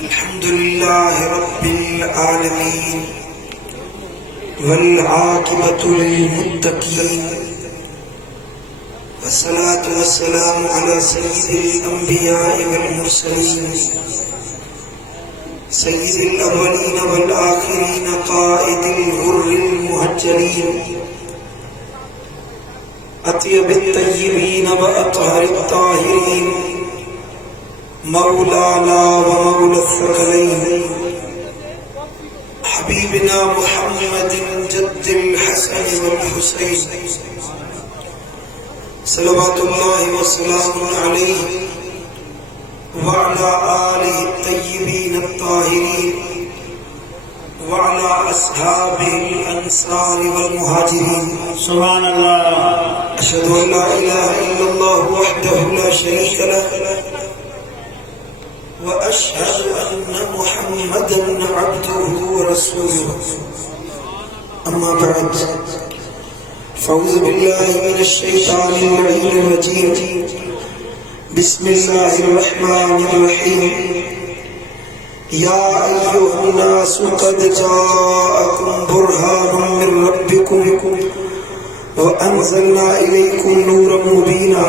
अल्हम्दुलिल्लाह रब्बिल आलमीन वल आक़िबतु लिल मुत्तक़ीन वस्सलातु वस्सलामु अला सय्यिदिल अंबिया'i वल मुरसलीन सय्यिदिल अव्वलीन वल आखिरीन क़ाइदिल गुर्रिल मुहज्जलीन अत्यबित तय्यबीन व अतहरित ताहिरीन मौलाना व मौला सकलैन हबीबना मुहम्मदिन जद्दिल हसन वल हुसैन सल्लल्लाहु व सल्लम अलैहि व अला आलिहि तय्यबीन ताहिरीन व अला अस्हाबिल अंसार वल मुहाजिरीन। सुभान अल्लाह। अशहदु अन ला इलाहा इल्लल्लाह वहदहु ला शरीका लहु व अशहदु अन्ना मुहम्मदन अब्दुहु व रसूलुहु। अम्मा बअद फ़अऊज़ु बिल्लाहि मिनश शैतानिर रजीम। बिस्मिल्लाहिर रहमानिर रहीम। या अय्युहन्नासु क़द जाअकुम बुरहानुम मिर रब्बिकुम व अंज़लना इलैकुम नूरन मुबीना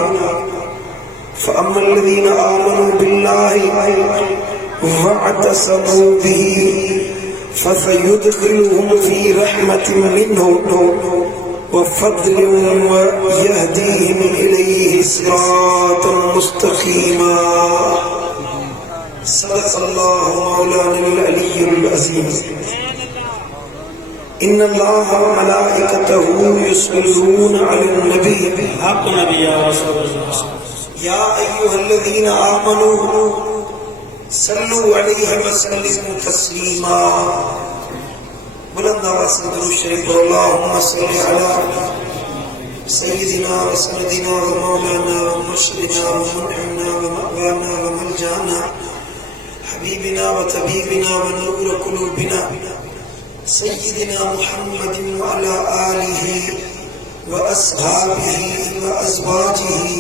फ़अम्मल्लज़ीना आमनू बिल्लाहि वअतसमू बिही फसयुदखिलुहुम फ़ी रहमतिन मिन्हु व फ़ज़लिन व यहदीहिम इलैहि सिरातन मुस्तक़ीमा। सदक़ल्लाहु मौलानाल अलिय्युल अज़ीम। इन्नल्लाह व मलाइकतहु युसल्लूना अलन नबी हक़ नबी या रसूलल्लाह या अय्युहल्लज़ीना आमनू सल्लु अलैहि व सल्लिमू तस्लीमा। बुलंद आवाज़ से दुरूद शरीफ अल्लाहुम्मा सल्लि अला सय्यिदिना व सय्यिदिना व मौलाना व मुर्शिदिना व मुनइमना व मअवाना व मलजाना हबीबिना व तबीबिना व नूर कुलूबिना सय्यिदिना मुहम्मदिन व अला आलिहि व अस्हाबिहि व अज़वाजिहि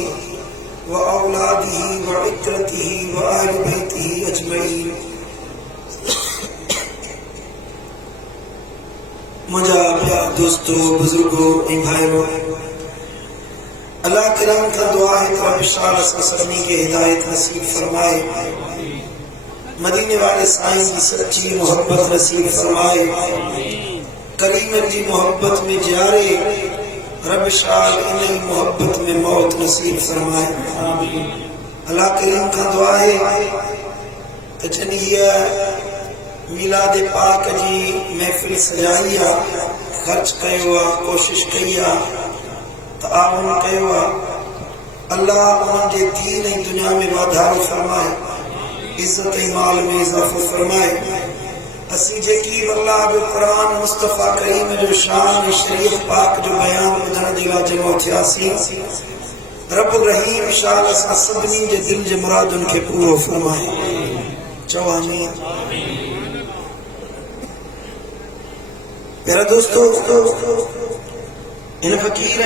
व औलादिहि व इत्रतिहि व अहलि बैतिहि अजमईन। मुझा प्यार दोस्तों, बुजुर्गों, भाइयों, अल्लाह करम का दुआ है कि रब्बिशरहली के हिदायत नसीब फरमाए, मदीने वाले साईं की सच्ची मोहब्बत नसीब फरमाए, करीम जी मोहब्बत में जारे रब्बिशरहली मोहब्बत में मौत नसीब फरमाए। अल्लाह करम का दुआ है तो चलिए मिलाद पाक जी महफिल सजाइया, खर्च कयो, कोशिश कया, ताउन कयो। अल्लाह उनके दीन ऐं दुनिया में वाधारो फरमाए, इज्जत ऐं माल में इजाफो फरमाए। असी जेकी अल्लाह जो कुरान मुस्तफा करीम जो शान शरीयत पाक जो बयान ॿुधण जे लाइ जमो थियासीं, रब्बुर रहीम इंशाअल्लाह असां सभिनी जे दिल जे मुरादुनि खे पूरो फरमाए। चओ आमीन। मेरा दोस्तों, इन फकीर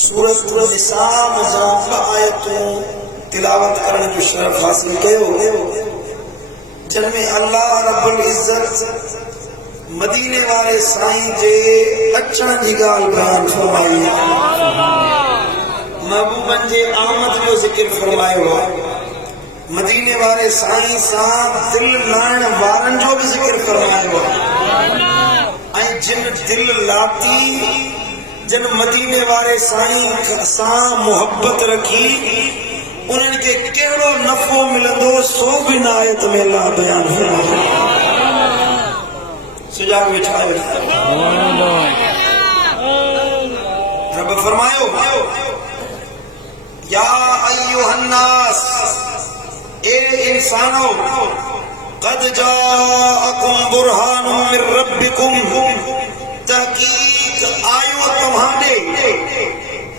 सूरत निसा मज़ा आयतों तिलावत करने जो शरफ हासिल कयो, जिनमें अल्लाह रब्बुल इज्जत मदीने वाले साईं जे अचण जी ॻाल्हि बयान फरमाई, महबूबन जे आमद जो ज़िक्र फरमायो, मदीने वाले साईं सां दिल लाइण वारनि जो भी ज़िक्र फरमायो। जिन दिल लाती, जिन मदीने वाले साईं सां मोहब्बत रखी, उन्हनि खे कहिड़ो नफ़ो मिलंदो सो भी आयत में अल्लाह बयान फरमायो। सुजाग वेठा आहियो। रब फरमायो, या अय्युहन्नास, ए इंसानो, क़द जाअकुम बुरहानुम मिर रब्बिकुम, तहकीक आयो तव्हांजे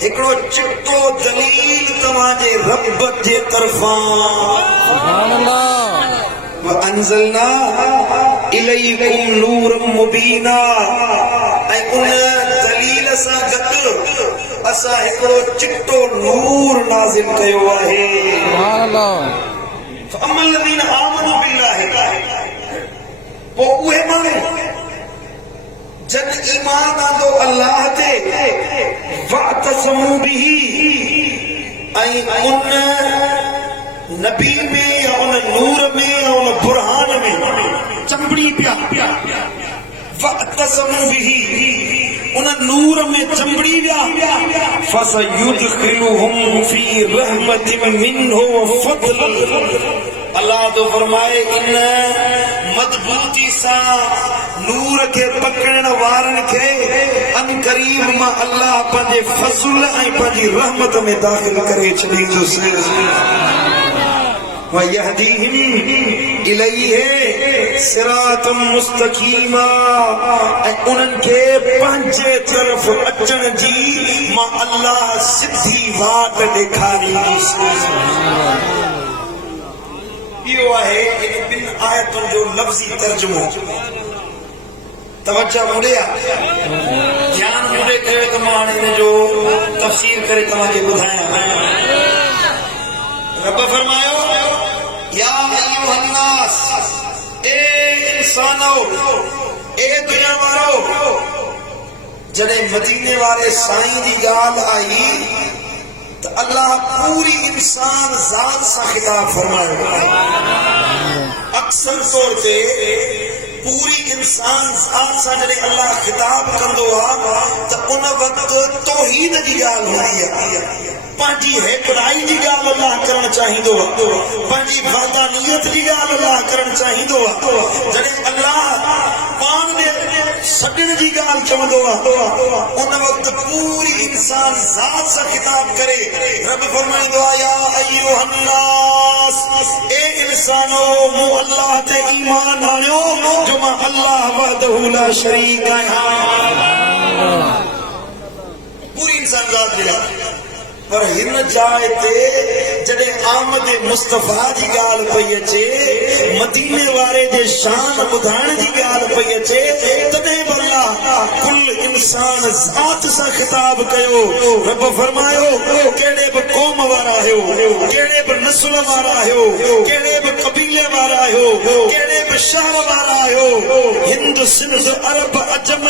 हिकिड़ो चिट्टो दलील तव्हांजे रब जे तरफ़ां। सुभान अल्लाह। व अंज़लना इलैकुम नूरम मुबीना ऐं उन दलील सां गॾु असां हिकिड़ो चिट्टो नूर नाज़िल कयो आहे फअम्मा الذين آمنوا بالله पोइ उहे माण्हू जन ईमान आंदो अल्लाह ते वअतसमू बिही ऐं उन नबी में या उन नूर में या उन बुरहान में चंबड़ी पिया वअतसमू बिही उन नूर में चंबड़ी विया फसयुदखिलुहुम फी रहमतिन मिन्हु व फضल अल्लाह तो फरमाए इन मजबूती सां नूर के पकड़ण वारन के अन करीब मां अल्लाह पंहिंजे फज़ल ऐं पंहिंजी रहमत में दाख़िल करे छॾींदुसि वयहदीहिम इलैहि सिरातुम मुस्तकीमा ऐं उन्हनि खे पंहिंजे तरफ़ अचण जी मां अल्लाह सिधी वाट ॾेखारींदुसि इहो आहे इन ॿिनि आयतुनि जो लफ़्ज़ी तर्जुमो तवज्जो मुड़े ध्यान मुड़े कयो त मां हाणे इन जो तफ़सीर करे तव्हांखे ॿुधायां रब फरमायो या अय्युहन नास ए इंसानो ए दुनिया वारो जॾहिं मदीने वारे साईं जी ॻाल्हि आई तो अल्लाह पूरी इंसान ज़ात सां खिताब फरमायो अक्सर तौर ते पूरी इंसान ज़ात सां जॾहिं अल्लाह खिताब कंदो आहे त उन वक़्तु तौहीद जी ॻाल्हि हूंदी आहे पंहिंजी हिकड़ाई जी ॻाल्हि अल्लाह करणु चाहींदो आहे पंहिंजी वहदानियत जी ॻाल्हि अल्लाह करणु चाहींदो आहे जॾहिं अल्लाह पाण ॾे सॾण जी ॻाल्हि चवंदो आहे उन वक़्तु पूरी इंसान ज़ात सां खिताब करे रब फरमाईंदो आहे या अय्युहन नास ए इंसानो मूं अल्लाह ते ईमान आणियो जो मां अल्लाह वहदहु ला शरीक आहियां पूरी इंसान ज़ात जे लाइ पर हिन जाइ ते जॾहिं आमद मुस्तफ़ा जी ॻाल्हि पई अचे मदीने वारे जे शान ॿुधाइण जी ॻाल्हि पई अचे तॾहिं बि अल्लाह कुल इंसान ज़ात सां खिताब कयो रब फरमायो कहिड़े बि क़ौम वारा आहियो कहिड़े बि नस्ल वारा आहियो कहिड़े बि कबीले वारा आहियो कहिड़े बि शहर वारा आहियो हिंद सिंध अरब अजम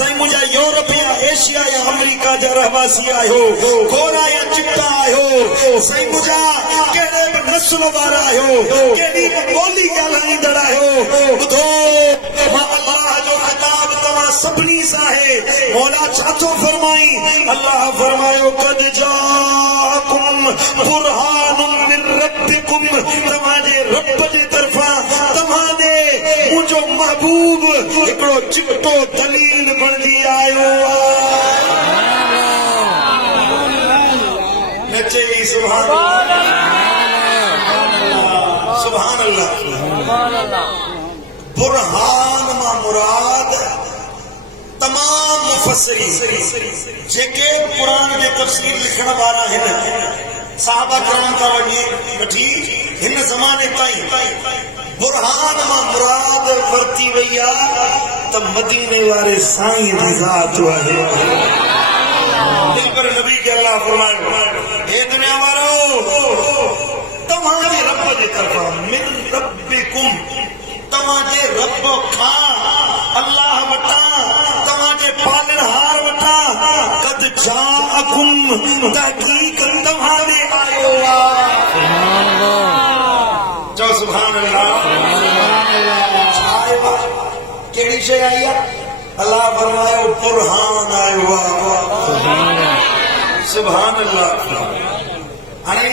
साईं मुंहिंजा यूरोप या एशिया या अमेरिका जा रहवासी आहियो गोरा या चिट्टा आहियो साईं मुंहिंजा कहिड़े बि नस्ल वारा आहियो कहिड़ी बि ॿोली ॻाल्हाईंदड़ आहियो ॿुधो मां अल्लाह जो ख़िताब तव्हां सभिनी सां आहे मौला छा थो फरमाई अल्लाह फरमायो कद जाकुम बुरहानुम मिन रब्बिकुम तव्हांजे रब जी तरफ़ां तव्हां ॾे मुंहिंजो महबूब हिकिड़ो चिट्टो दलील बणिजी आयो सुभान अल्लाह बुरहान मां मुराद तमाम मुफस्सिरीन जेके कुरान जे तफसीर लिखण वारा आहिनि साहबा कराम खां वठी हिन ज़माने ताईं बुरहान मां मुराद वरती वई आहे त मदीने वारे साईं जी ज़ात आहे दिल पर नबी के अल्लाह फरमायो हे दुनिया वारो तव्हांजे रब जे तरफ़ां मिन रब्बिकुम तव्हांजे रब खां अल्लाह वटां तव्हांजे पालनहार वटां कद जाअकुम तहक़ीक़ तव्हां ॾे आयो आहे चओ सुभान अल्लाह छा आयो आहे कहिड़ी शइ आई आहे अल्लाह फरमायो बुरहान आयो आहे सुभान अल्लाह हाणे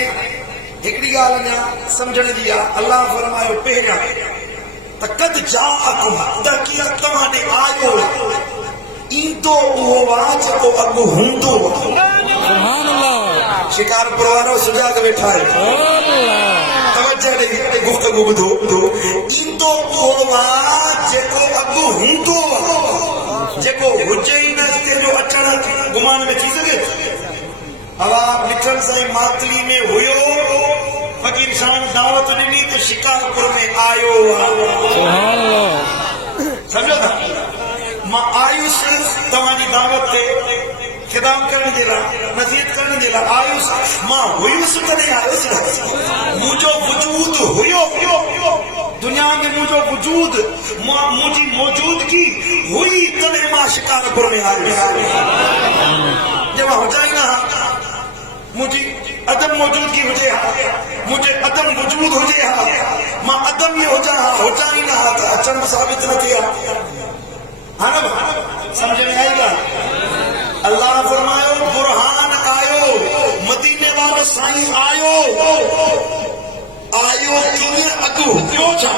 हिकिड़ी ॻाल्हि अञा सम्झण जी आहे अल्लाह फरमायो पहिरियां त कद जाअकुम तहक़ीक़ तव्हां ॾे आयो ईंदो उहो आहे जेको अॻु हूंदो शिकारपुर वारो सुजाग वेठा आहे तवज्जो ॾेई गुफ़्तगू ॿुधो ईंदो उहो आहे जेको अॻु हूंदो जेको हुजे ई न जो अचण गुमान में थी सघे हवा मिठल साईं मातली में हुयो फकीर शान दावत ॾिनी त शिकारपुर में आयो समझो था मां आयुष तव्हांजी दावत ते खिताब करण जे लाइ नसीहत करण जे लाइ आयुष मां हुयुसि तॾहिं आयुसि मुंहिंजो वजूद हुयो दुनिया में मुंहिंजो वजूद मुंहिंजी मौजूदगी हुई तॾहिं मां शिकारपुर में आयुसि जे मां हुजां ई न हा मुंहिंजी अदम मौजूदगी हुजे हा मुंहिंजे अदम वजूद हुजे हा मां अदम में हुजां हा हुजां ई न हा त अचण साबित न थिया हा न समझ में आई ॻाल्हि अल्लाह फरमायो बुरहान आयो मदीने वारो साईं आयो कीअं अॻु ॿियो छा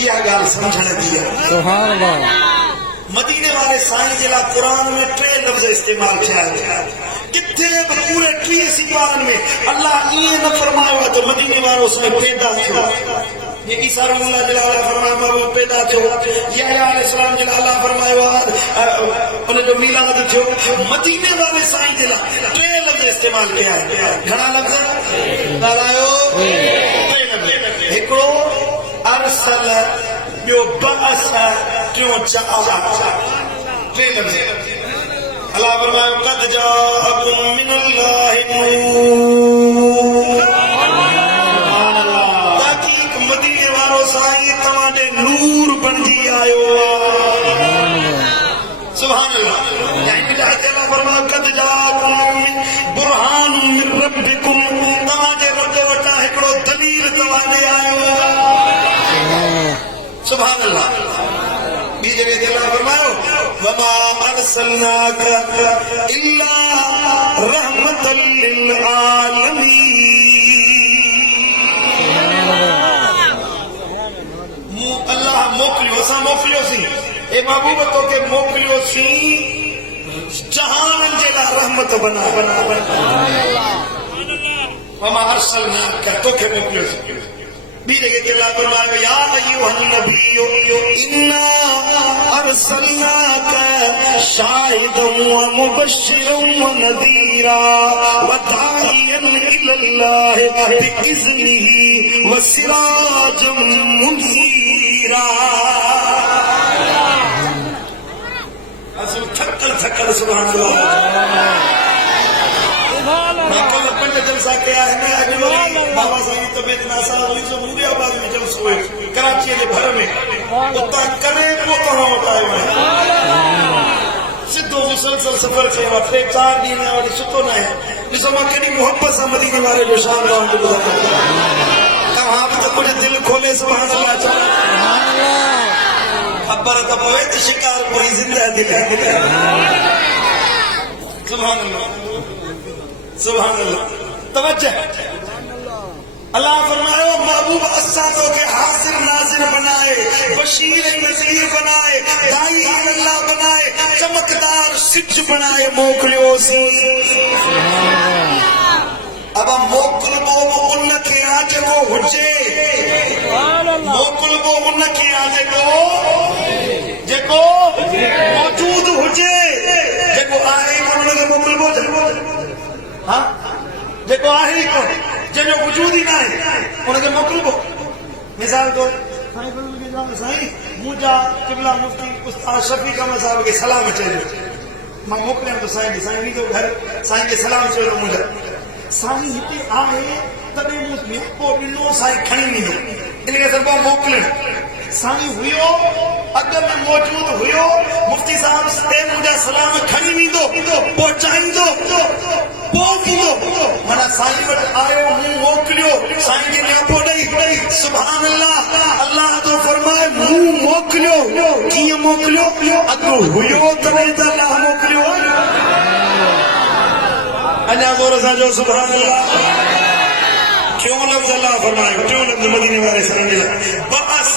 इहा ॻाल्हि सम्झण जी आहे सुभान अल्लाह मदीने वारे साईं जे लाइ क़ुरान में 3 लफ़्ज़ इस्तेमाल थिया किथे बि पूरे 30 सिपारनि में अल्लाह ईअं न फरमायो आहे त मदीने वारो साईं पैदा थियो ये ईसा रूहुल्लाह जे लाइ फरमायो महबूब पैदा थियो यहया अलैहिस्सलाम जे लाइ अल्लाह फरमायो उन जो मीलाद थियो मदीने वाले साईं जे लाइ 3 लफ़्ज़ इस्तेमाल कया घणा लफ़्ज़ ॻाल्हायो 3 लफ़्ज़ हिकिड़ो अरसल ॿियो बअस टियों चाअ 3 लफ़्ज़ अल्लाह फरमायो क़द जाअकुम मिनल्लाहि नूर साईं तव्हांजे नूर बणजी आयो सुभान अल्लाह फरमायो क़द जाअकुम बुरहान मिन रब्बिकुम तव्हांजे रब वटां हिकिड़ो दलील तव्हांजे आयो सुभान अल्लाह ॿी जॻह ते अल्लाह फरमायो वमा अरसलनाक इल्ला रहमतल लिल आलमीन मोकिलियोसीं ए महबूब तोखे मोकिलियोसीं जहान जे लाइ रहमत बना वमा अरसलनाक तोखे मोकिलियोसीं ॿी जॻह ते अल्लाह फरमायो या अय्युहन नबिय्यु इन्ना अरसलनाक शाहिदन व मुबश्शिरन व नदीरा व दाइयन इलल्लाहि बिइज़्निही व सिराजम मुनीरा थकल सुभान अल्लाह मैं कल पंज जलसा कया है बाबा साईं तबियत नासाज़ हुई सो मुंडियाबाद में जलसो हुयो कराची जे भर में उतां करे पोइ तव्हां वटि आयो आहियां सिधो मुसलसल सफ़र कयो आहे 3-4 ॾींहं अञा वरी सुठो न आहे ॾिसो मां केॾी मोहबत सां मदीने वारे जो शान तव्हांखे ॿुधायां तव्हां बि त कुझु दिलि खोले सुभान अल्लाह ख़बर त पवे त शिकारपुरी ज़िंदा दिलि सुभान अल्लाह सुभान अल्लाह तवज्जो अल्लाह फरमायो महबूब असां तोखे हासिर नाज़िर बनाए बशीर नज़ीर बनाए दाई अल्लाह बनाए चमकदार सिज बनाए मोकिलियोसीं अब मोकिलबो उनखे आ जेको हुजे मोकिलबो उनखे आ जेको मौजूद हुजे जेको आहे उनखे मोकिलबो हाँ जेको आहे ई कोन जंहिंजो वजूद ई न आहे उनखे मोकिलबो मिसाल तौर साईं मुंहिंजा क़िबला मुफ्ती उस्ताद शफ़ीक़ अहमद साहिब खे सलाम चइजो मां मोकिलियां थो साईं ईंदो घर साईं खे सलाम चइजो मुंहिंजा साईं हिते आहे तॾहिं मूं पोइ ॾिनो साईं खणी वेंदो इन करे सभु मोकिलियो साईं हुयो अॻ में मौजूद हुयो मुफ्ती साहिब ते मुंहिंजा सलाम खणी वेंदो पहुचाईंदो पोइ ईंदो माना साईं वटि आयो मूं मोकिलियो साईं खे न्यापो ॾेई सुभान अल्लाह अल्लाह तो फरमाए मूं मोकिलियो कीअं मोकिलियो अॻु हुयो तॾहिं त अल्लाह मोकिलियो अञा ज़ोर सां जो सुभान अल्लाह क्यों लफ्ज़ अल्लाह फरमायो क्यों लफ्ज़ मदीने वाले साईं जे लाइ बअस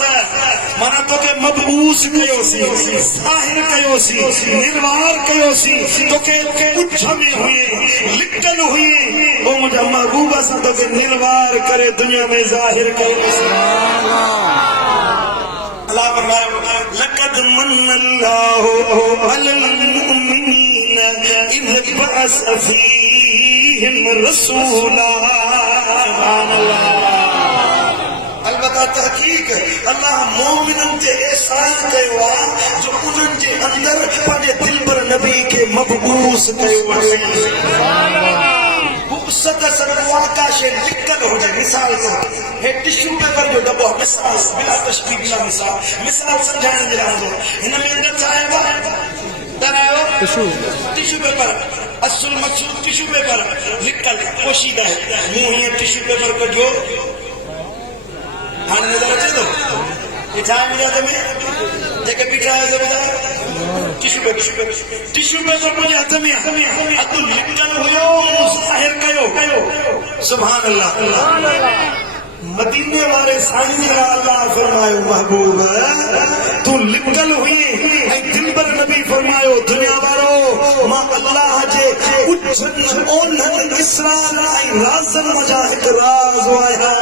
माना तोखे मबऊस कयोसीं ज़ाहिर कयोसीं निर्वार कयोसीं तोखे कुछ में हुई लिकल हुई वो मुंहिंजा महबूब असां तोखे निर्वार करे दुनिया में ज़ाहिर कयोसीं अल्लाह फरमायो लक़द मन्नल्लाहु अलल मुमिनीन इज़ बअस फीहिम रसूला अलबत्ता तहकीक तहक़ीक़ अल्लाह मोमिनन ते एहसान कयो आहे जो उन्हनि जे अंदर पंहिंजे दिलबर नबी खे मबूस कयो आहे। सद सरवा का शे लिखल हो जाए। मिसाल तो हे टिश्यू पेपर जो डब्बो मिसाल बिला तशबीह बिला मिसाल समझाने जे लाइ हिन में अंदर छा आहे तरायो टिश्यू पेपर असल मकसूद टिश्यू पेपर लिखल पोशीदा है। मुंह ये टिश्यू पेपर को जो हाणे नजर अचे तो ये छा आहे मुंहिंजे हथ में जेके बीठा आहियो टिश्यू पेपर मुंहिंजे हथ में अधु लिखल हुयो ज़ाहिर कयो सुभान अल्लाह। मदीने वाले साईं ने अल्लाह फरमायो महबूब तू लिखल हुई ऐं दिलबर नबी फरमायो दुनिया वारो मां अल्लाह जे उजन ओनहन इसरार ऐं राज़न मजा हिक राज़ आया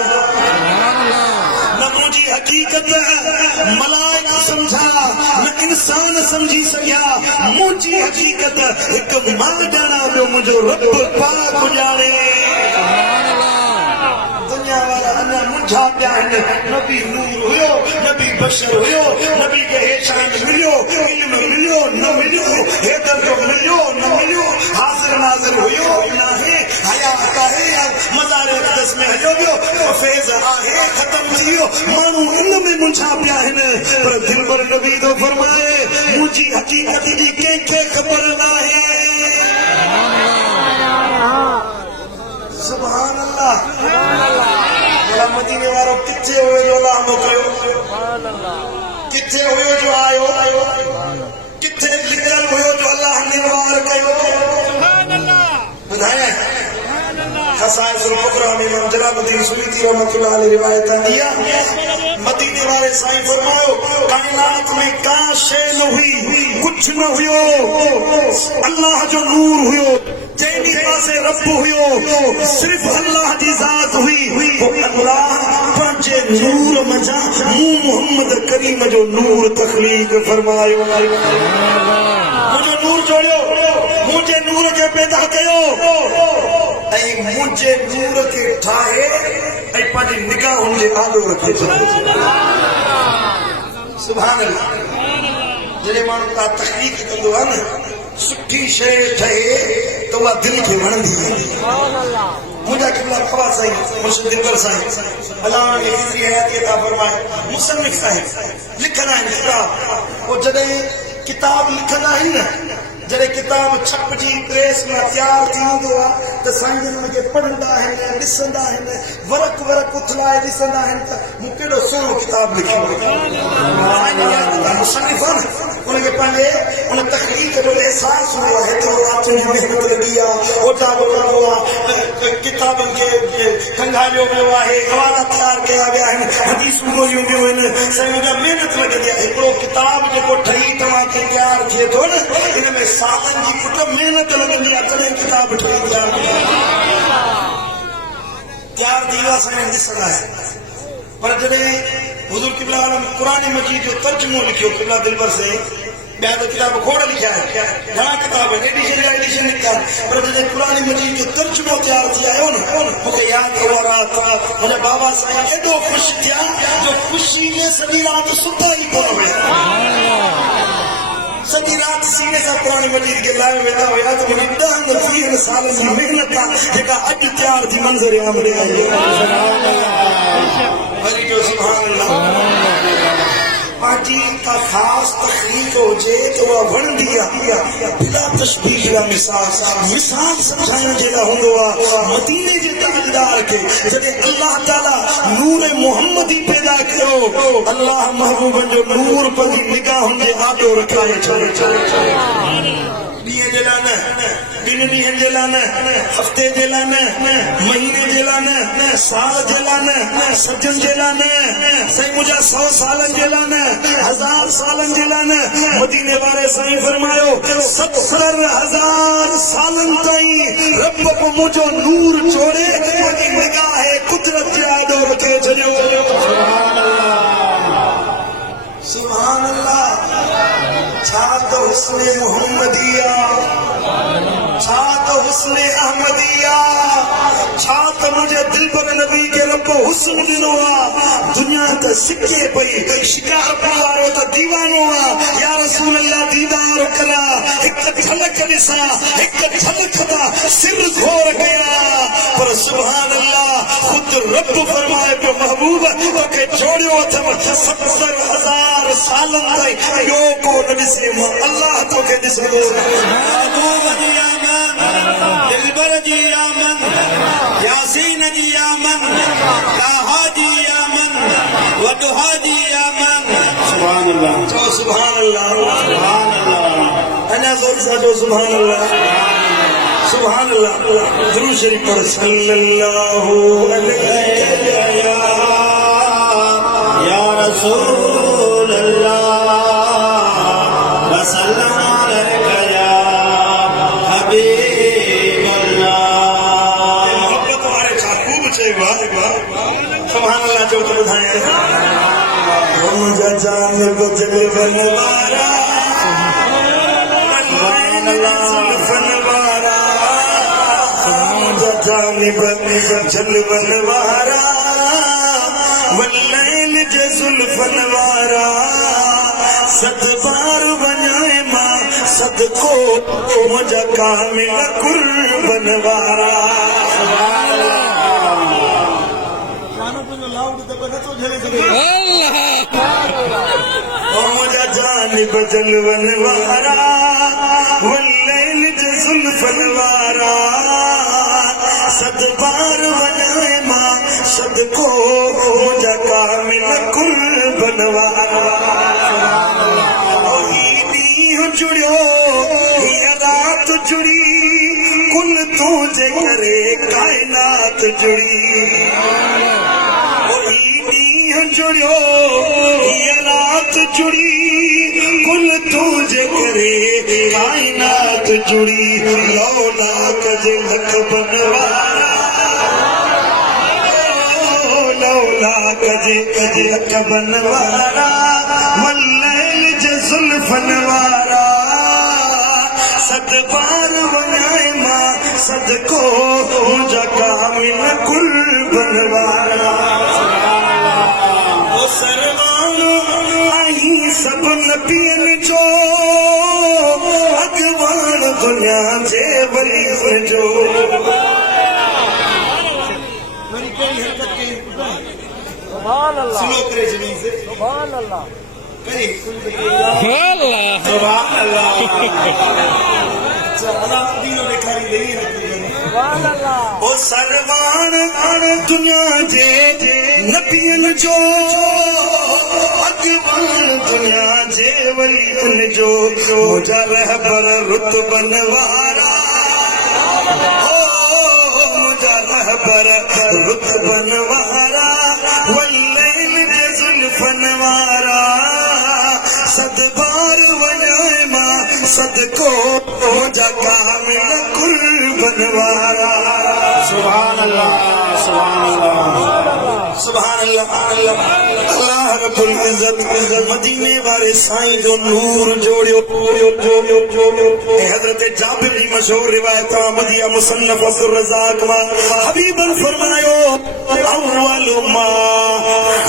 न मुंहिंजी हकीकत मलाइक समझा न इंसान समझी सघिया। मुंहिंजी हकीकत हिक मां ॼाणा ॿियो मुंहिंजो रब पाक ॼाणे। दुनिया वारा अञा मुंझा पिया आहिनि। नबी नूर हुयो नबी बशर हुयो नबी खे हे शान मिलियो इल्म मिलियो न मिलियो हे दर्जो मिलियो न मिलियो हाज़िर नाज़िर हुयो न आहे हयात आहे मज़ार अक़दस में हलियो वियो फैज़ आहे ख़त्म थी वियो माण्हू इन में मुंझा पिया आहिनि। पर दिलबर नबी तो फरमाए मुंहिंजी हक़ीक़त जी कंहिंखे ख़बर न आहे। सुभान अल्लाह। मदीने वारो किथे हुयो जो अल्लाह मोकिलियो किथे हुयो जो आयो किथे लिखल हुयो जो अल्लाह निर्वार कयो ॿुधाए। ख़साइसुल कुबरा में इमाम जलालुद्दीन सुयूती रहमतुल्लाह अलैहि रिवायत दिया मदीने वाले साईं फरमायो कायनात में का शे न हुई कुछ न हुयो अल्लाह जो नूर हुयो जैनी पासे रब हुयो सिर्फ अल्लाह जी ज़ात हुई। अल्लाह पंहिंजे नूर मजा मोहम्मद करीम जो नूर तख़लीक़ फरमायो मुंहिंजो नूर जोड़ियो मुंहिंजे नूर खे पैदा कयो ऐं मुंहिंजे नूर खे ठाहे ऐं पंहिंजी निगाहुनि जे आॾो रखे सुभान अल्लाह। जॾहिं माण्हू का तख़लीक़ कंदो आहे न सुठी शइ ठहे त उहा दिलि खे वणंदी आहे। मुंहिंजा क़िबला ख़बर साईं मुर्शिद दिलबर साईं अल्लाह उन्हनि खे हिज़री हयाती अता फरमाए मुसन्निफ़ साईं लिखंदा आहिनि किताब पोइ जॾहिं किताब लिखंदा आहिनि न जॾहिं किताब छपजी प्रेस में तयारु थींदो आहे त साईं जन हुनखे पढ़ंदा आहिनि ॾिसंदा आहिनि वरक उथलाए ॾिसंदा आहिनि त मूं केॾो सुहिणो किताब लिखियो मुसन्निफ़ आहे न उनखे पंहिंजे उन तख़लीक़ जो अहसासु हूंदो आहे हेतिरो रातियुनि जी महिनत लॻी आहे ओटा ॻोल्हणो आहे किताबनि खे खंगालियो वियो आहे हवाला तयारु कया विया आहिनि हदीसूं ॻोल्हियूं वियूं आहिनि साईं मुंहिंजा महिनत लॻंदी आहे। हिकिड़ो किताब जेको ठही तव्हांखे तयारु थिए थो न इन में सालनि जी पुट महिनत लॻंदी आहे तॾहिं किताब ठही तयारु थी वियो आहे साईं ॾिसंदा आहिनि। पर जॾहिं हुज़ूर क़िबला आलम क़ुरान मजीद जो तर्जुमो लिखियो क़िबला दिलबर से ॿिया त किताब खोड़ लिखिया आहिनि घणा किताब एडिशन जा एडिशन निकिता पर जॾहिं क़ुरान मजीद जो तर्जुमो तयारु थी आयो न मूंखे यादि कयो रात मुंहिंजा बाबा साईं एॾो ख़ुशि थिया जो ख़ुशी में सॼी राति सुता ई कोन हुया सॼी राति सीने सां क़ुरान मजीद खे लाहे वेंदा हुया त मुंहिंजी 10-20 सालनि जी महिनत आहे जेका अॼु तयारु थी मंज़र आम ॾे आई वरी जो सुभान अल्लाह। पंहिंजी का ख़ासि तख़लीक़ हुजे त उहा वणंदी आहे बिला तशबीह बिला मिसाल सम्झाइण जे लाइ हूंदो आहे। मदीने जे ताजदार खे जॾहिं अल्लाह ताला नूर मोहम्मदी पैदा कयो अल्लाह महबूबनि जो नूर पंहिंजी निगाहुनि जे आॾो रखाए ॾींहं जे लाइ न 2 ॾींहंनि जे लाइ न हफ़्ते जे लाइ न महीने जे लाइ न साल जे लाइ न सजन जे लाइ न साईं मुंहिंजा 100 सालनि जे लाइ न 1000 सालनि जे लाइ न मदीने वारे साईं फरमायो 70,000 सालनि ताईं रब को मुंहिंजो नूर छोड़े मुंहिंजी निगाह कुदरत जे आॾो रखे छॾियो सुभान अल्लाह। छा त हुस्न मोहम्मदिया छा त हुस्न अहमदिया छा त मुंहिंजे दिलबर नबी खे रब हुस्न ॾिनो आहे दुनिया त त सिके पई शिकार पवारो त दीवानो आ या रसूल अल्लाह दीदार करा एक झलक दिसा एक झलक दा सिर घोर गया पर सुभान अल्लाह खुद रब फरमाए पे महबूब के जोड़ियो अथम 70,000 सालन ताई यो को नबी से अल्लाह तो के दिसो महबूब जी आमन दिलबर जी आमन यासीन जी आमन ताहा जी आमन वदुहा जी आमन सुभान अल्लाह तो सुभान अल्लाह सुभान अल्लाह अना जोर से जो सुभान अल्लाह सुभान अल्लाह दुरूद शरीफ पढ़ सल्लल्लाहु अलैहि या रसूल अल्लाह वसल्लम अलैका या हबीब अल्लाह मोहब्बत हमारे साथ खूब चाहिए सुभान अल्लाह जो तो बताए हम जान बजल बनवारा सुभान अल्लाह बनवारा जान बजल बनवारा वल्लैल जजुल फनवारा सदबार बनाए मां सदको मुझा कामिल कुर्बनवारा मुझा जान बजल बनवारा वल्लैल जजुल फनवारा सदबार बनाए मां सदको मुझा कामिल कुर्बनवारा जुड़ियो ये रात जुड़ी कुल तुझे करे कायनात जुड़ी जुड़ियो ये रात जुड़ी कुल तुझे करे कायनात जुड़ी लौला कजे लख बनवारा लौला कजे लख बनवारा वल्लैल जजुल फनवारा सदबार बनाए मां सदको मुझा कामिल कुल बनवारा ओ सरवानो आई सब नबियन जो अगवान दुनिया जे वली जो मेरी कोई हरकत की सुभान अल्लाह स्लो करे जमीन से सुभान अल्लाह सुभान अल्लाह ओ सरवान दुनिया जे नबियन जो अगवान दुनिया जे वलियन जो मुझा रहबर रुतबन वारा ओ मुझा रहबर रुतबन वारा वल्लैल जुल्फन वारा सदबार वजाए मां सदको मुझा कामिल कुर्बनवारा सुभान अल्लाह सुभान अल्लाह सुभान अल्लाह अल्लाह रब्बुल इज्जत मदीने वाले साईं जो नूर जोड़ियो हजरत जाबिर की मशहूर रिवायत अहमदिया मुसन्नफ अब्दुल रज़ाक मा हबीबन फरमायो अव्वल मा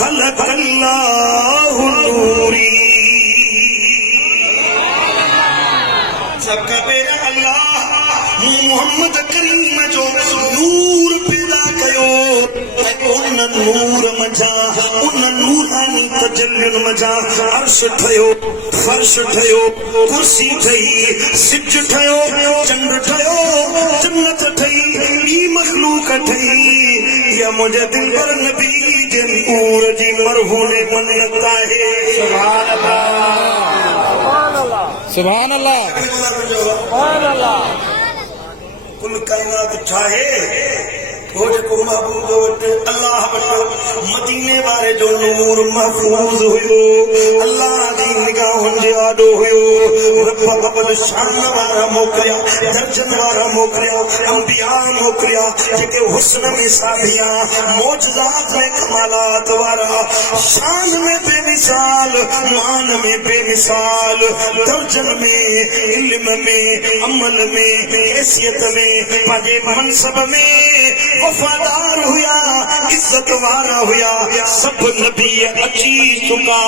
खलक़ल्लाहु नूरी सबका मेरा अल्लाह मोहम्मद करीम जो नूर पैदा कयो उन नूर मजा उन नूरानी तजल्लुन मजा अर्श ठयो फर्श ठयो कुर्सी ठई सिज ठयो चंड ठयो जन्नत ठई ई मखलूक ठई या मुझे दिल पर नबी जे नूर जी मरहूने मन्नत आहे सुभान अल्लाह सुभान अल्लाह सुभान अल्लाह कुल कायनात ठाहे वो जो महबूब वटि अल्लाह वटि मदीने वारे जो नूर महफूज हुयो अल्लाह जी निगाहुनि जे आॾो हुयो रब अवल शान वारा मोकिलिया दर्जन वारा मोकिलिया अंबिया मोकिलिया जेके हुस्न में साबिया मौजज़ात में कमालात वारा शान में बेमिसाल मान में बेमिसाल दर्जन में इल्म में अमल में हैसियत में पंहिंजे मनसब में वफादार हुया, इज्जत वारा हुया, सब नबी अची चुका।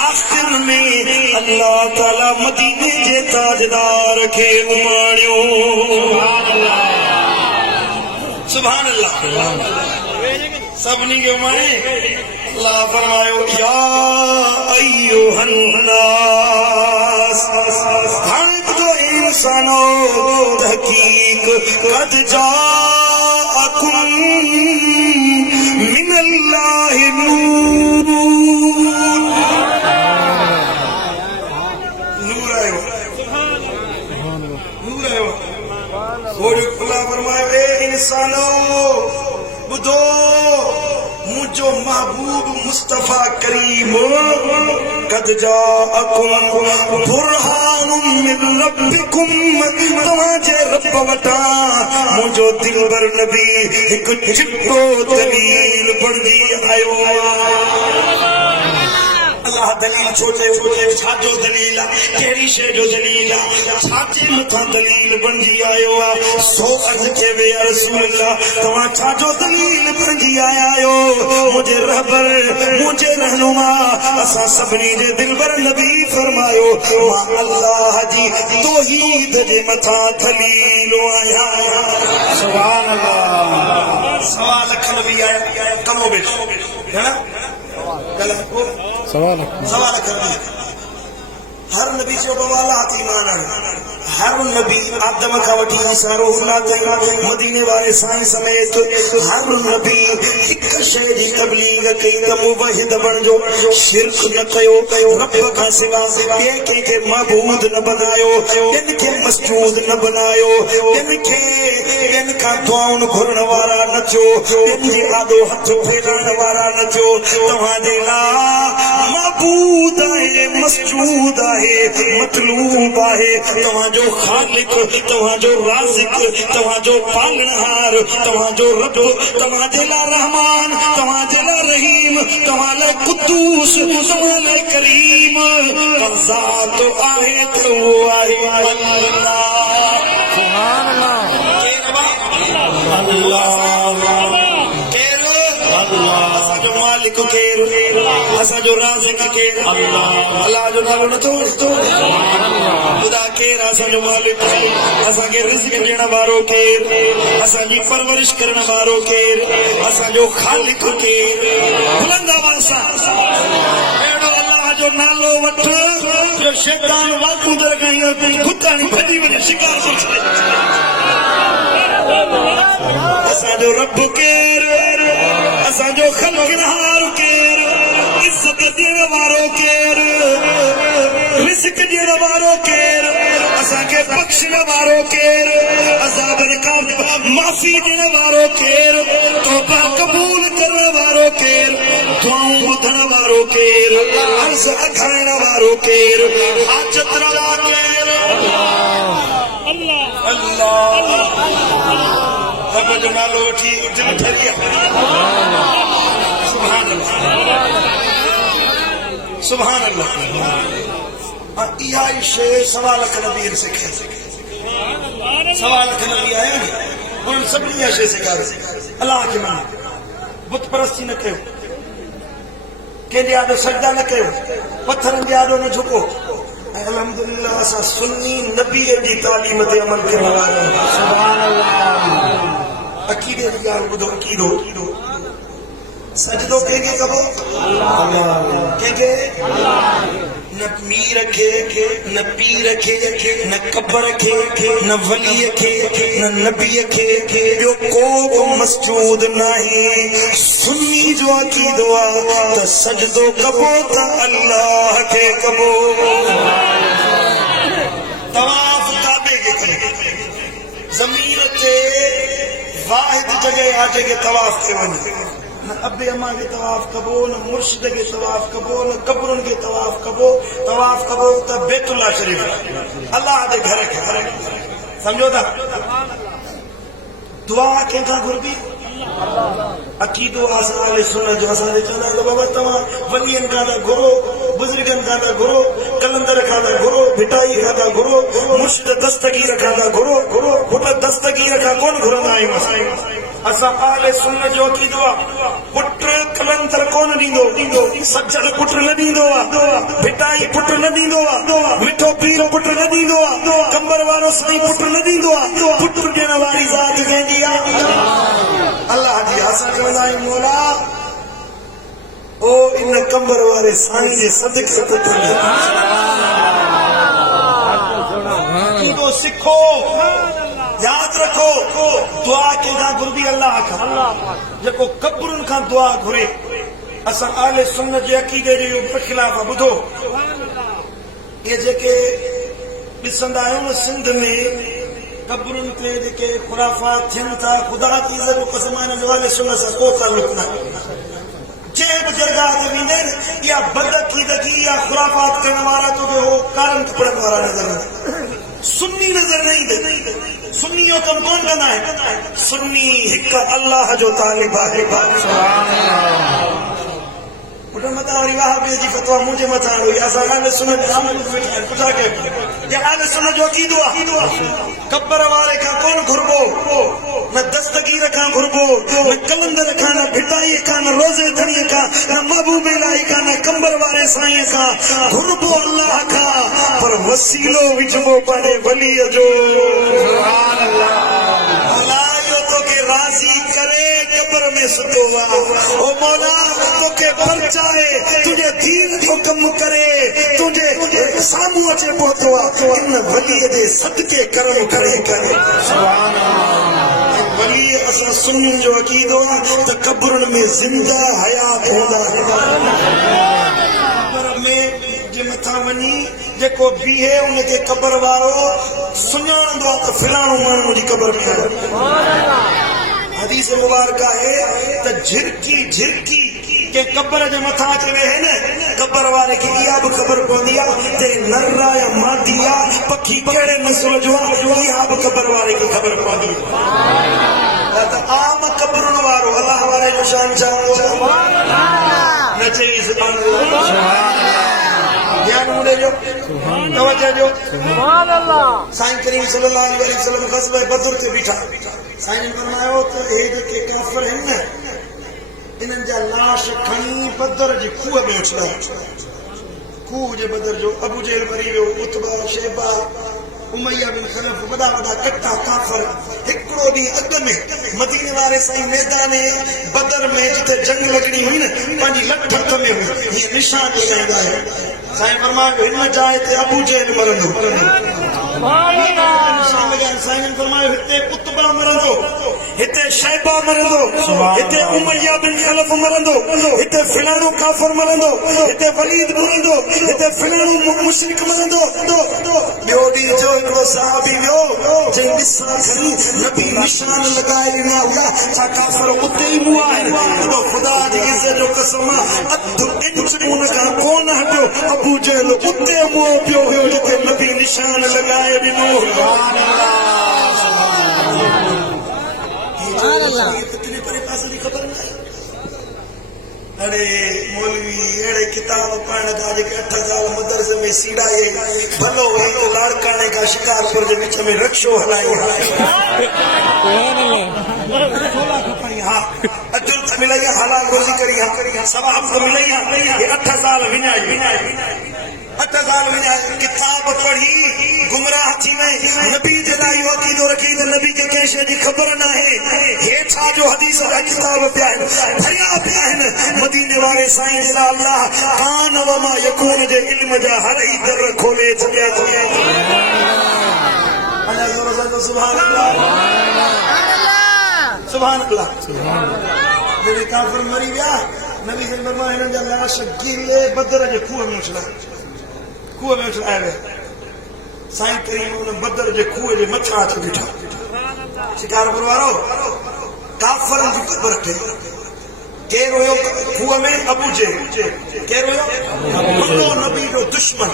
आखिर में अल्लाह ताला मदीने जे ताजदार खे उमाणियो। सुभान अल्लाह, सभिनी खे उमाणे। अल्लाह फरमायो या अय्युहन नास, हाणे ॿुधो इंसानो, तहक़ीक़ क़द जाअकुम मिनल्लाहि नूर, नूर आयो, नूर आयो। अल्लाह फरमायो ए इंसानो ॿुधो, मुझो महबूब मुस्तफा करीम कद जाअकुम बुरहानुम मिन रब्बिकुम, तव्हांजे रब वटां मुझो दिलबर नबी हिकु चिट्टो दलील बणजी आयो। अल्लाह दलील छो चयो? छाजो दलील आहे? कहिड़ी शइ जो दलील आहे? छाजे मथां दलील बणजी आयो आहे? सो अर्ज़ कयो या रसूल अल्लाह, तव्हां छाजो दलील बणजी आया आहियो? मुंहिंजे रहबर, मुंहिंजे रहनुमा, असां सभिनी जे दिलबर नबी फरमायो, मां अल्लाह जी तौहीद जे मथां दलील आहियां। सुभान अल्लाह। सवा लख नबी आया, कमो बेश है ना, सवा लख नबी। हर नबी जो बवाला हाथी ईमान है। हर नबी आदम का वठी ईसा रूहुल्लाह तक मदीने वाले साईं समेत हर नबी हिक शय जी तबलीग कई त मुवहिद बणजो, शिरक न कयो, रब का सिवा ॿिए कंहिंखे महबूद न बनायो, ॿियनि खे मस्जूद न बनायो, ॿियनि खां दुआऊं घुरण वारा न थियो, ॿियनि जे आॾो हथ फैलाइण वारा न थियो। तव्हांजे लाइ महबूद आहे, मस्जूद आहे, मतलूब आहे, तव्हांजो खालिक, तव्हांजो राज़िक, तव्हांजो पालनहार, तव्हांजो रब, तव्हांजे लाइ रहमान, तव्हांजे लाइ रहीम, तव्हां लाइ कुद्दूस, तव्हां लाइ करीम ज़ात आहे त उहो आहे अल्लाह। सुभान अल्लाह। असांजो मालिक केरु? असांजो राज़िक केरु? अल्लाह जो नालो नथो वठो? ख़ुदा केरु? असांजो मालिक। असांखे रिज़्क़ ॾियण वारो केरु? असांजी परवरिश करण वारो केरु? असांजो खालिक केरु? बुलंद आवाज़ सां अहिड़ो अल्लाह जो नालो वठ जो शैतान वाकूं दरगाहियूं कुताणी भॼी वञे, शिकार थो छॾे। असांजो रब केरु? असांजो खलकनहार केरु? इज़्ज़त ॾियण वारो केरु? रिज़्क़ ॾियण वारो केरु? असांखे बख़्शण वारो केरु? अज़ाब खां माफ़ी ॾियण वारो केरु? तौबा क़बूल करण वारो केरु? दुआऊं ॿुधण वारो केरु? अर्ज़ अखाइण वारो केरु? हाजत रवा केरु? अल्लाह। रब जो नालो वठी दिल ठरी आहे। सुभान अल्लाह, सुभान अल्लाह। इहा ई शइ सवा लख नबी सिखे। सवा लख नबी आया नी, उन्हनि सभिनी इहा शइ सेखारे। अलाह खे मञो, बुत परस्ती न कयो, कंहिंजे आॾो सजदा न कयो, पथरनि जे आॾो न झुको। ऐं अल्हम्दुलिल्लाह असां सुन्नी नबीअ जी तालीम ते अमल करण वारा आहियूं। सुभान अल्लाह। अक़ीदे जी ॻाल्हि ॿुधो, अक़ीदो सजदो कंहिंखे कबो? कंहिंखे? न मीर खे, न पीर खे, न कबर खे, न वलीअ खे, न नबीअ खे, ॿियो को बि मस्जूद नाहे। सुन्नी जो अक़ीदो आहे त सजदो कबो त अल्लाह खे कबो। तवाफ़ काबे खे कयो, ज़मीन ते वाहिद जगह आ जगह तवाफ़ ते वञे। न अबे अमा के तवाफ़ कबो, न मुर्शिद के तवाफ़ कबो, न कब्रुन के तवाफ़ कबो। तवाफ़ कबो त बैतुल्लाह शरीफ, अल्लाह दे घर के। समझो था? दुआ कंहिंखां घुरबी? अक़ीदो असां सुन्नत जो। असां चवंदा आहियूं बाबा तव्हां वलियनि खां था घुरो, बुज़ुर्गनि खां था घुरो, कलंदर खां था घुरो, भिटाई खां था घुरो, मुर्शिद दस्तगीर खां था घुरो। पुट दस्तगीर खां कोन घुरंदा आहियूं असां। असा आले सुन्नत जो अकीदो आहे पुट कलंदर कोन ॾींदो सजल पुट न ॾींदो आहे भिटाई पुट न ॾींदो आहे मिठो पीर पुट न ॾींदो आहे कंबर वारो साईं पुट न ॾींदो आहे पुट ॾियण वारी ज़ात कंहिंजी आहे अल्लाह जी असां चवंदा आहियूं मौला ओ इन कंबर वारे साईं जे सदके पुट अकीदो सिखो याद रखो दुआ कंहिंखां घुरबी अल्लाह खां जेको कब्रुनि खां दुआ घुरे असां आले सुन्नत जे अक़ीदे जो बरख़िलाफ़ आहे ॿुधो इहे जेके ॾिसंदा आहियूं न सिंध में कब्रुनि ते जेके खुराफात थियनि था ख़ुदा जी इज़्ज़त जो कसम आहे जो आले सुन्नत सां को तालुक न जंहिं बि दरगाह ते वेंदे इहा बदअक़ीदगी या खुराफात करण वारा तोखे हो कारनि कपिड़नि वारा नज़र ईंदा सुन्नी नज़र न ईंदे सुन्नी जो कमु कोन कंदा आहिनि सुन्नी हिकु अल्लाह जो तालिब आहे पुट मथां वरी वहाबीअ जी फतवा मुंहिंजे मथां हुई असां आले सुन्नत पुछा के आले सुन्नत जो अक़ीदो आहे कब्र वारे खां कोन घुरबो न दस्तगीर खां घुरबो न कलंदर खां न भिटाई खां न रोज़े धणीअ खां न महबूब इलाही खां न कंबर वारे साईं खां घुरबो अल्लाह खां पर वसीलो विझबो पंहिंजे वलीअ जो सुभान अल्लाह तोखे राज़ी करे कब्र में सुठो आहे ओ मौला तोखे परचाए तुंहिंजे दीन जो कमु करे तुंहिंजे साम्हूं अचे पहुतो आहे इन वलीअ जे सदके करम करे सुभान अल्लाह वली असां सुन्नियुनि जो अक़ीदो आहे त कब्रुनि में ज़िंदा हयात हूंदा कब्र में जे मथां वञी जेको बीहे उनखे कब्र वारो सुञाणंदो आहे त फलाणो माण्हू मुंहिंजी कब्र में आहे हदीस मुबारक आहे त झिरकी झिरकी के कब्र जे मथां अची वेहे न कब्र वारे खे इहा बि ख़बर पवंदी आहे त नर या मादी आहे पखी कहिड़े नस्ल जो आहे इहा बि कब्र वारे खे ख़बर पवंदी आहे त आम कब्रुनि वारो अलाह वारे जो शान छा न चई सुभान अल्लाह ध्यान मुंडे जो तवज्जो जो सुभान अल्लाह साईं करीम सल्लल्लाहु अलैहि वसल्लम ग़ज़वे बदर ते बीठा साईं ने फरमायो त हे जेके काफ़िर आहिनि न इन्हनि जा लाश खणी बदर जी खूह में उछला खूह जे बदर जो अबू जहल मरी वियो उतबा शेबा उमैया बिन खलफ वॾा वॾा कट्टा काफ़िर हिकिड़ो ॾींहुं अॻु में मदीने वारे साईं मैदान बदर में जिथे जंग लॻणी हुई न पंहिंजी लठ हथ में हुई हीअं निशान लॻाईंदा आहिनि साईं फरमायो हिन जाइ ते अबू जहल मरंदो साईं फरमायो हिते उतबा मरंदो हिते शैबा मरंदो हिते उमैया बिन खलफ मरंदो हिते फलाणो काफ़िर मरंदो हिते वलीद मरंदो हिते फलाणो मुशरिक मरंदो ॿियो ॾींहुं जो हिकिड़ो सहाबी वियो जंहिं ॾिसां खणी नबी निशान लॻाए ॾिना हुआ छा काफ़िर उते ई मुआ आहिनि ख़ुदा जी इज़्ज़त जो कसम अधु इंच उन खां कोन हटियो अबू जहल उते मुंहुं पियो हुयो जिते नबी निशान लॻाए ॾिनो अरे मौलवी अड़े किताब पढ़ने का जेके 8 साल मदरसे में सीड़ाई भलो एक लाड़काने का शिकारपुर के बीच में रक्षो हलाई हाँ अजुल तो मिला हलाल रोजी करी सवाब तो मिला ये 8 साल विनाई 8 साल विनाई किताब पढ़ी गुमराह थी में नबी जलाई अक़ीदो रखी त नबी के कंहिं शइ जी ख़बर न आहे हे छा जो हदीस जा किताब पिया आहिनि भरिया पिया आहिनि मदीने वारे साईं जे लाइ अल्लाह कान व मा यकून जे इल्म जा हर ई दर खोले छॾिया अल्लाह ज़ोर सुभान अल्लाह सुभान अल्लाह जॾहिं काफ़िर मरी विया नबी खे फरमायो हिननि जा लाश गीले बदर जे खूह में उछलाए विया साईं करीम उन बदर जे खूह जे मथां अची बीठा शिकारपुर वारो काफ़रनि जी क़बर खे केरु हुयो खूह में अबू जहल केरु हुयो नबी जो दुश्मन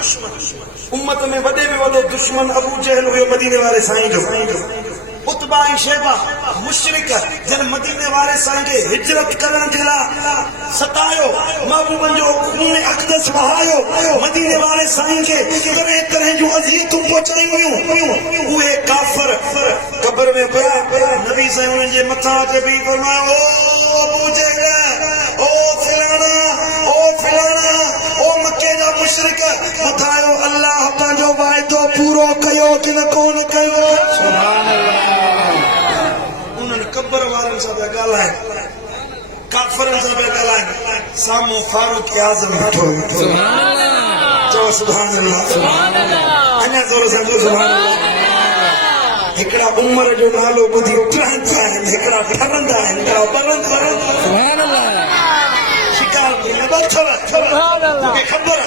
उम्मत में वॾे में वॾो दुश्मन अबू जहल हुयो मदीने वारे साईं जो उतबा ऐं शैबा मुशरिक जन मदीने वारे साईं खे हिजरत करण जे लाइ सतायो, महबूबनि जो खून अक़दस बहायो, मदीने वारे साईं खे तरह तरह जूं अज़ियतूं पहुचायूं हुयूं। उहे काफ़िर क़ब्र में पिया, नबी साईं उन्हनि जे मथां ते बि फरमायो, ओ अबू जहल, ओ फिलाना, ओ फिलाना, ओ मके जा मुशरिक, ॿुधायो अल्लाह पंहिंजो वाइदो पूरो कयो कि न कोन कयो? उन्हनि क़ब्र वारनि सां पिया ॻाल्हाइनि, काफ़िरनि सां पिया ॻाल्हाइनि, साम्हूं फारूक आज़म बीठो हुयो। चओ सुभान अल्लाह, अञा ज़ोर सां चओ सुभान अल्लाह। हिकिड़ा उमिरि जो नालो ॿुधी टहंदा आहिनि, हिकिड़ा ठरंदा आहिनि, हिकिड़ा बरंदा शिकारपुर में मूंखे ख़बर।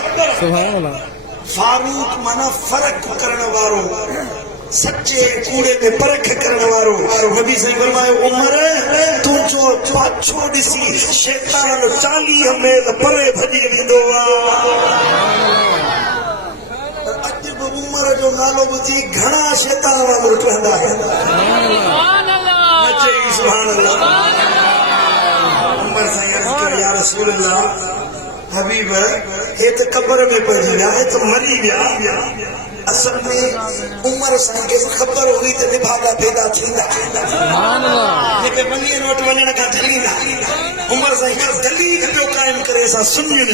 फारूक माना फ़र्क़ करण वारो, सच्चे कूड़े में परख करण वारो। नबी साईं फरमायो, उमिरि तुंहिंजो पाछो ॾिसी शैतान 40 मील परे भॼी वेंदो आहे। अॼु बि उमिरि जो नालो ॿुधी घणा शैतान वांगुरु ठहंदा आहिनि। न चई सुभान अल्लाह। उमिरि साईं अर्ज़ कयो, या रसूल अल्लाह, हबीब हे त क़ब्र में पइजी विया, हे त मरी विया। असल में उमिरि साईं खे ख़बर हुई त निभागा पैदा थींदा, जेके वलीअनि वटि वञण खां ढलींदा। उमिरि साईं खे दलील पियो क़ाइमु करे असां सुञुनि जी।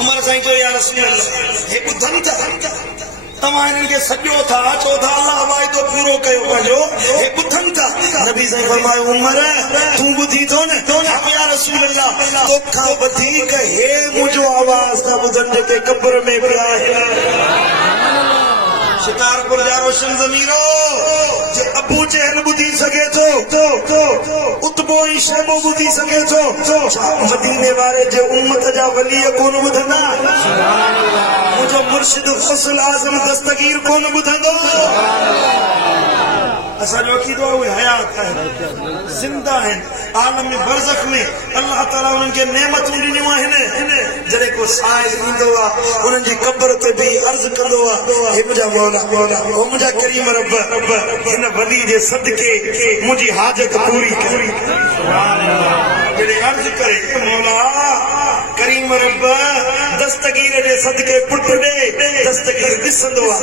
उमिरि साईं चयो, या रसूल अल्लाह, हे ॿुधनि था तव्हां हिननि खे सॼो था, चओ था अल्लाह वाइदो पूरो कयो पंहिंजो, हे ॿुधनि था। नबी साईं फरमायो, उमिरि तूं ॿुधी थो न? या रसूल अल्लाह, तोखां वधीक हे मुंहिंजो आवाज़ था ॿुधनि जेके क़ब्र में पिया आहिनि। शिकारपुर जा रोशन ज़मीरो, जे अबू जहल ॿुधी सघे थो, उतबो ऐं शैबो ॿुधी सघे थो, मदीने वारे जे उम्मत जा वली कोन ॿुधंदा? मुंहिंजो मुर्शिद ग़ौसुल आज़म दस्तगीर कोन ॿुधंदो? असांजो अक़ीदो उहे हयात आहिनि, ज़िंदा आहिनि, आलम बरज़ख में अल्लाह ताला उन्हनि खे नेमतूं ॾिनियूं आहिनि। जॾहिं को साइल ईंदो आहे उन्हनि जी क़ब्र ते बि अर्ज़ कंदो आहे, हे मुंहिंजा मौला, ओ मुंहिंजा करीम रब, हिन वली जे सदके मुंहिंजी हाजत पूरी कर। जॾहिं अर्ज़ करे, मौला करीम रब, दस्तगीर जे सदके पुट ॾे, दस्तगीर ॾिसंदो आहे,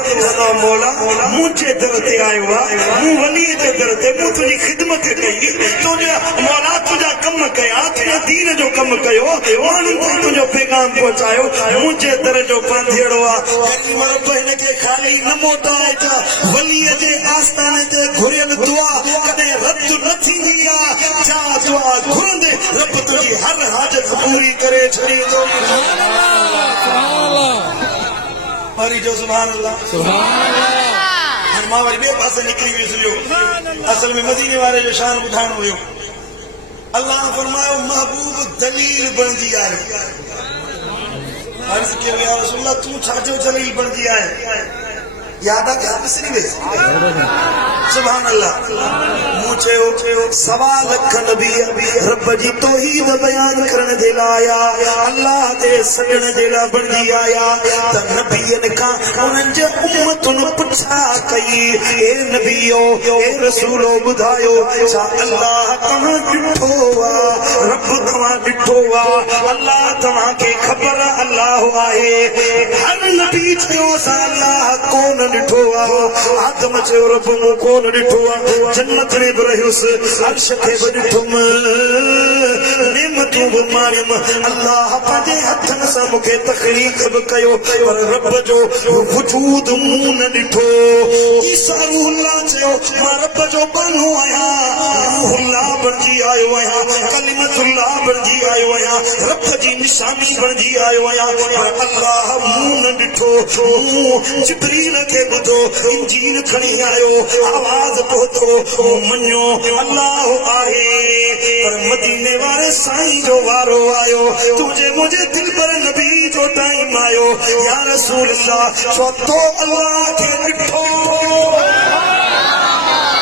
मौला मुंहिंजे दर ते आयो आहे, मूं वलीअ जे दर ते, मूं तुंहिंजी ख़िदमत कई, तुंहिंजा मौला तुंहिंजा कम कया, तुंहिंजे दीन जो कम कयो, माण्हुनि ताईं तुंहिंजो पैगाम पहुचायो, मुंहिंजे दर जो पंधेड़ो आहे। करीम रब हिनखे ख़ाली न मोटाए त वलीअ जे आस्थाने ते घुरियल दुआ कॾहिं रद्द न थींदी आहे। छा दुआ घुरंदे रब तुंहिंजी हर हाजत पूरी करे छॾींदो। वरी जो सुभान अल्लाह। मां वरी ॿिए पासे निकिरी वियुसि। असल में मदीने वारे जो शान ॿुधाइणो हुयो। अल्लाह फरमायो, महबूब दलील बणिजी आयो। अर्ज़ कयो, या रसूल अल्लाह, तूं छाजो दलील बणिजी आयो? याद आहे क्या विसरी वे? सुभान अल्लाह। मूं चयो, 1.25 लख नबी रब जी तौहीद बयान करण जे लाइ आया, अल्लाह ते सॾण जे लाइ बणिजी आया। त नबीअनि खां उन्हनि जे उम्मतुनि पुछा कई, ए नबीओ, ए रसूलो, ॿुधायो छा अल्लाह तव्हां ॾिठो आहे? रब तव्हां ॾिठो आहे? अल्लाह तव्हांखे ख़बर अल्लाह आहे? हर नबी चयो, असां अल्लाह कोन ॾिठो आहे। आदम चयो, रब मूं कोन ॾिठो आहे, जन्नत में बि रहियुसि, अर्श खे बि ॾिठुमि, नेमतूं बि माणियुमि, अल्लाह पंहिंजे हथनि सां मूंखे तख़लीक़ बि कयो, पर रब जो वजूद मूं न ॾिठो। ईसा रूहुल्लाह चयो, मां रब जो बानो आहियां, रूहुल्लाह बणिजी आयो आहियां, कलिमतुल्लाह बणिजी आयो आहियां, रब जी निशानी बणिजी आयो आहियां, पर अल्लाह मूं न ॾिठो। मूं जिब्रील खे ॿुधो, इंजील खणी आयो, आवाज़ पहुतो, मञो अल्लाह आहे, पर मदीने वारे साईं जो वारो आयो, तुंहिंजे मुंहिंजे दिल पर नबी जो टाइम आयो। या रसूल अल्लाह, छो तो अल्लाह खे ॾिठो?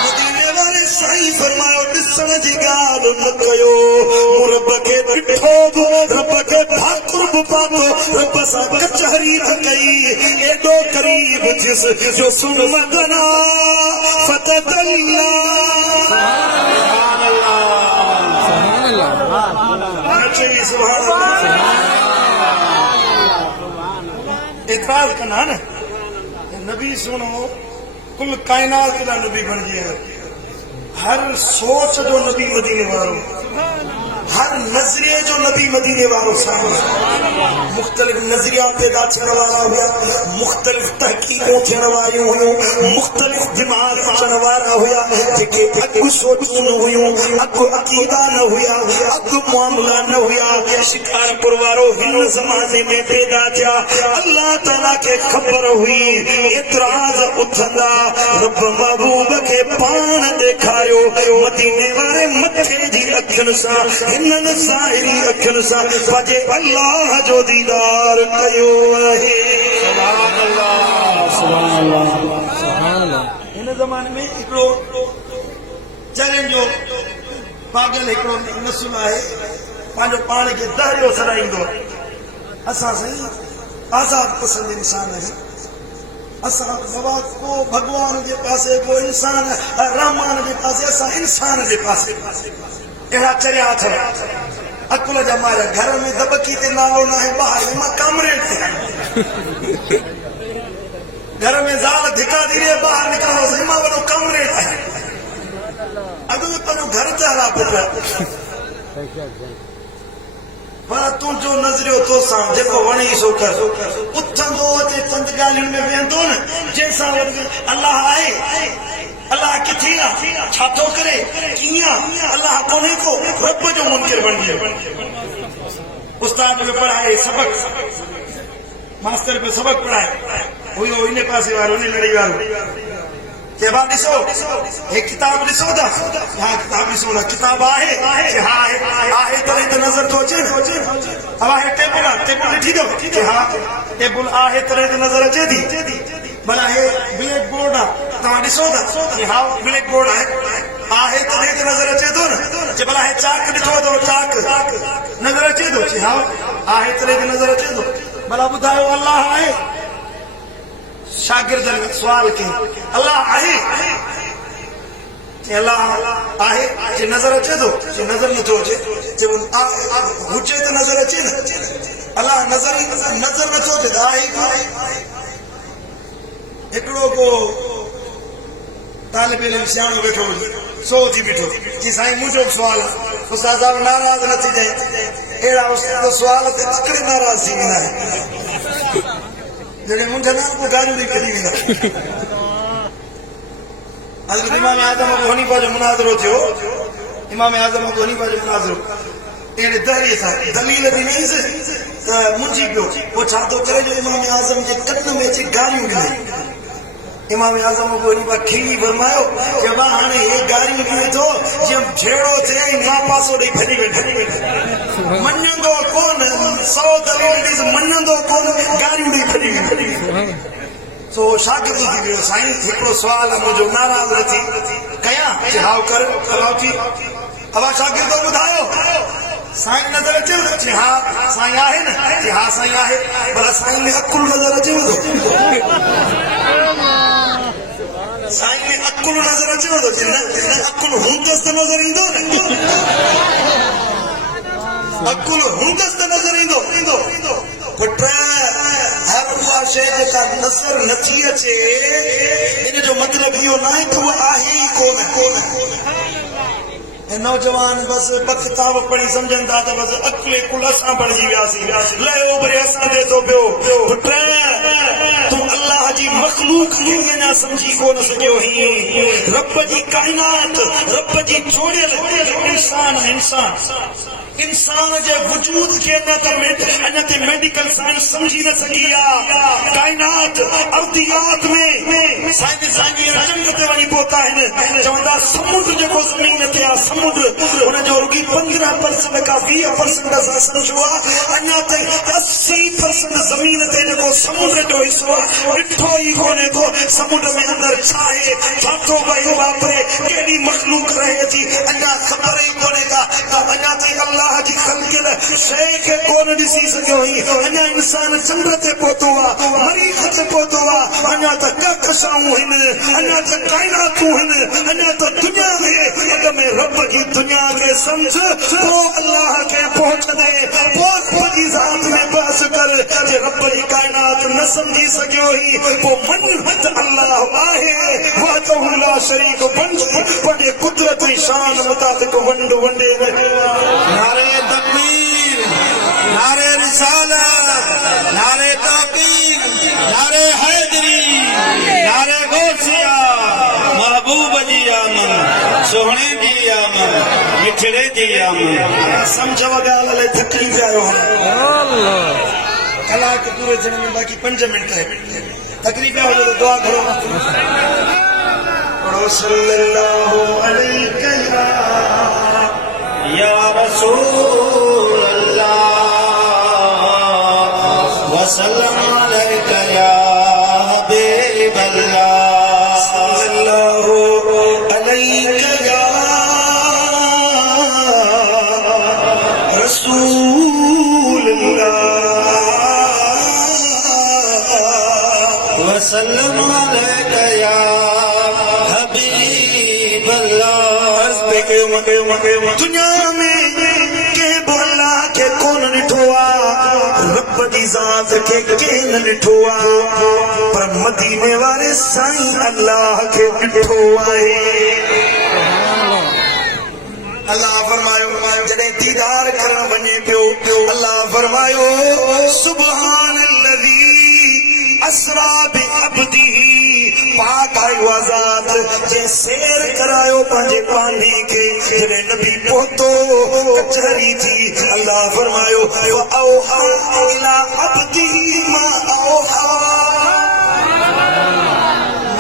मदीने वारे साईं फरमायो, ॾिसण जी ॻाल्हि न कयो, मूं रब खे ॾिठो बि, रब खे भाकुर बि तो रब सा कचहरी न कई एडो करीब जिस जो सुन मदना फतदल्ला सुभान अल्लाह इतराज करना न नबी सुनो कुल कायनात का नबी बन गया हर सोच जो नबी मदीने वालों हर नजरिए जो नबी मदीने वालों सामने मुख्तलिफ नजरिया पैदा थियण वारा हुआ मुख्तलिफ तहकीकों थियण वारियूं हुयूं मुख्तलिफ दिमाग अचण वारा हुआ जेके अॻु सोचूं न हुयूं अॻु अक़ीदा न हुया अॻु मुआमला न हुया शिकारपुर वारो हिन ज़माने में पैदा थिया अल्लाह ताला खे ख़बर हुई एतराज़ उथंदा रब महबूब खे पाण ॾेखारियो मदीने वारे मथे जी अखियुनि सां हिननि ज़ाहिरी अखियुनि सां पंहिंजे अल्लाह जो दीदार कयो आहे सुभान अल्लाह सुभान अल्लाह सुभान अल्लाह हिन ज़माने में हिकिड़ो चरन जो पागल हिकिड़ो नस्ल आहे पंहिंजो पाण खे दहरियो सराईंदो असां साईं आज़ाद पसंद इंसान आहियूं असां बाबा को भगवान जे पासे को इंसान रहमान जे पासे असां इंसान जे पासे अहिड़ा चरिया अथव अकुल जा मार घर में दबकी ते नालो न आहे ॿाहिरि मां कमरे ते घर में ज़ाल धिका दी रे ॿाहिरि निकिरंदो मां वॾो कमरे ते अॻु में पंहिंजो घर ते हला पियो पर तुंहिंजो नज़रियो तोसां जेको वणे सो कर उथंदो अचे चंद ॻाल्हियुनि में वेहंदो न जंहिंसां अल्लाह आहे अल्लाह किथे आहे छा थो करे कीअं अल्लाह कोन्हे को रब जो मुनकिर बण गयो उस्ताद में पढ़ाए सबक मास्टर पे सबक पढ़ाए हुयो इन पासे वारो इन लड़ी वारो के बाद ॾिसो हे किताब ॾिसो था हा किताब ॾिसो था किताब आहे हा आहे तॾहिं त नज़र थो अचे अब आहे टेबल ॾिठी अथव हा टेबल आहे तॾहिं त नज़र अचे थी भला हे ब्लैक बोर्ड आहे तव्हां ॾिसो था हा ब्लैक बोर्ड आहे तॾहिं त नज़र अचे थो न भला हे चाक ॾिठो अथव चाक नज़र अचे थो हा आहे तॾहिं त नज़र अचे थो भला ॿुधायो अल्लाह आहे शागिर्द सवाल कई अल्लाह आहे अल्लाह आहे जे नज़र अचे थो जे नज़र नथो अचे हुजे त नज़र अचे न अल्लाह नज़र नथो अचे त आहे हिकिड़ो को तालिब इल्म सियाणो वेठो सो थी बीठो कि साईं मुंहिंजो सुवाल आहे उस्ताद साहब नाराज़ न थी जाए अहिड़ा उस्ताद सुवाल ते हिकिड़े नाराज़ थी वेंदा आहिनि जॾहिं मुंहिंजा नाम को गारियूं ॾेई कढी वेंदा हज़रत इमाम आज़म अबू हनीफा जो मुनाज़रो थियो इमाम आज़म अबू हनीफा जो मुनाज़रो अहिड़े दहरीअ सां दलील ॾिनीसि त मुंहिंजी पियो पोइ छा थो करे जो इमाम आज़म जे कन में अची गारियूं ॾिनई इमाम आज़म अबू हनीफा खिली फरमायो कि बा हाणे हे गारियूं ॾिए थो जीअं झेड़ो थिए मां पासो ॾेई भॼी वेठो मञंदो कोन 100 दलील ॾिस मञंदो कोन गारियूं ॾेई भॼी वेठो सो शागिर्द थी वियो साईं हिकिड़ो सुवाल आहे मुंहिंजो नाराज़ न थी कयां हाउ कर थी अब शागिर्द ॿुधायो साईं नज़र अचे हा साईं आहे न हा साईं आहे भला साईं में अकुल नज़र अचेव थो साईं में अकुल नज़र अचेव थो अकुल हूंदसि त नज़र ईंदो न अकुल हूंदसि त नज़र ईंदो पुट हर उहा शइ जेका नज़र नथी अचे इन जो मतिलबु इहो न आहे त उहा आहे ई कोन नौजवान बस ॿ किताब पढ़ी समझनि था त बस अकुले कुल असां बणिजी वियासीं लयो भरे असां ॾे थो पियो पुट तूं अल्लाह जी मखलूक खे अञा समझी कोन सघियो ही रब जी काइनात रब जी जोड़ियल इंसान जे वजूद के अञा ते मेडिकल साइंस समझी न सघी आहे काइनात अर्दियात में साइंस रंग ते वञी पहुता आहिनि चवंदा समुंड जेको ज़मीन ते आहे समुंड हुनजो रुॻी 15% का 20% असां सम्झो आहे अञा ताईं 80% ज़मीन ते जेको समुद्र जो हिस्सो ॾिठो ई कोन्हे को समुद्र में अंदर छा आहे छातो वयो वापरे कहिड़ी मखलूक रहे थी अञा ख़बर ई कोन्हे का त अञा ताईं अल्लाह जी ख़लक़ियल शइ खे कोन ॾिसी सघियो हुई अञा इंसान चंड ते पहुतो आहे मरीख़ ते पहुतो आहे अञा त कहकशाऊं आहिनि अञा त काइनातूं आहिनि अञा त दुनिया में अॻ में रब जी दुनिया खे सम्झ पोइ अल्लाह खे पहुचंदे पोइ रब जी ज़ात में बहस कर जे रब जी काइनात न सम्झी सघियो हुई पोइ मन त अल्लाह आहे वहदहु ला शरीक बंदि पंहिंजे कुदरत ऐं शान मुताबिक़ वंड वंडे नारे तकबीर, नारे रिसालत, नारे ताकीद, नारे हैदरी, नारे गौसिया, महबूब जी आमन, सोहणे जी आमन, मिठड़े जी आमन। समझ वगाल ले तकलीफ आयो है कलाक पूरे दिन में बाकी 5 मिनट है तकलीफ हो तो दुआ करो पढ़ो सल्लल्लाहु अलैहि या रसूल अल्लाह वसल्लम अलैका या हबीब अल्लाह सल्लल्लाहु अलैहि या रसूल अल्लाह वसल्लम अलैका या हबीब अल्लाह। दुनिया में के बोला के कौन ॾिठो आहे रब जी ज़ात खे के न ॾिठो आहे पर मदीने वारे साईं अल्लाह खे ॾिठो आहे अल्लाह फरमायो जॾहिं दीदार करण वञे पियो अल्लाह फरमायो सुब्हानल्लज़ी असरा बिअब्दिही पाक आयो आजाद जे सैर करायो पंहिंजे पानी खे जॾहिं नबी पहुतो कचहरी थी अल्लाह फरमायो औहा इला अब्दिही मा औहा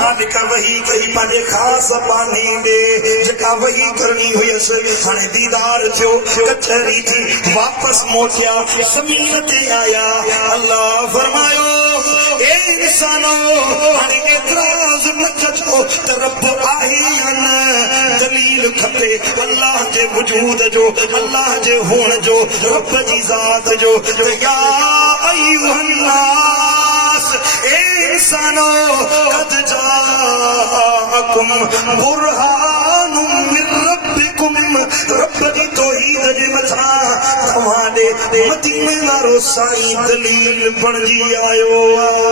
मालिक वही कही पंहिंजे ख़ासि पानी ॾे जेका वही करणी हुयसि हाणे दीदार थियो कचहरी थी वापसि मोटिया ज़मीन ते आया अल्लाह फरमायो ए इंसानो हाणे एतिराज़ न कजो त रब आहे या न दलील खपे अल्लाह जे वजूद जो अल्लाह जे हुअण जो रब जी ज़ात जो या अय्युहन नास ए इंसानो कद जाअकुम बुरहानुम मिन रब्बिकुम रब जी तौहीद जे मथां तव्हां ॾे मदीने वारो साईं दलील बणिजी आयो आहे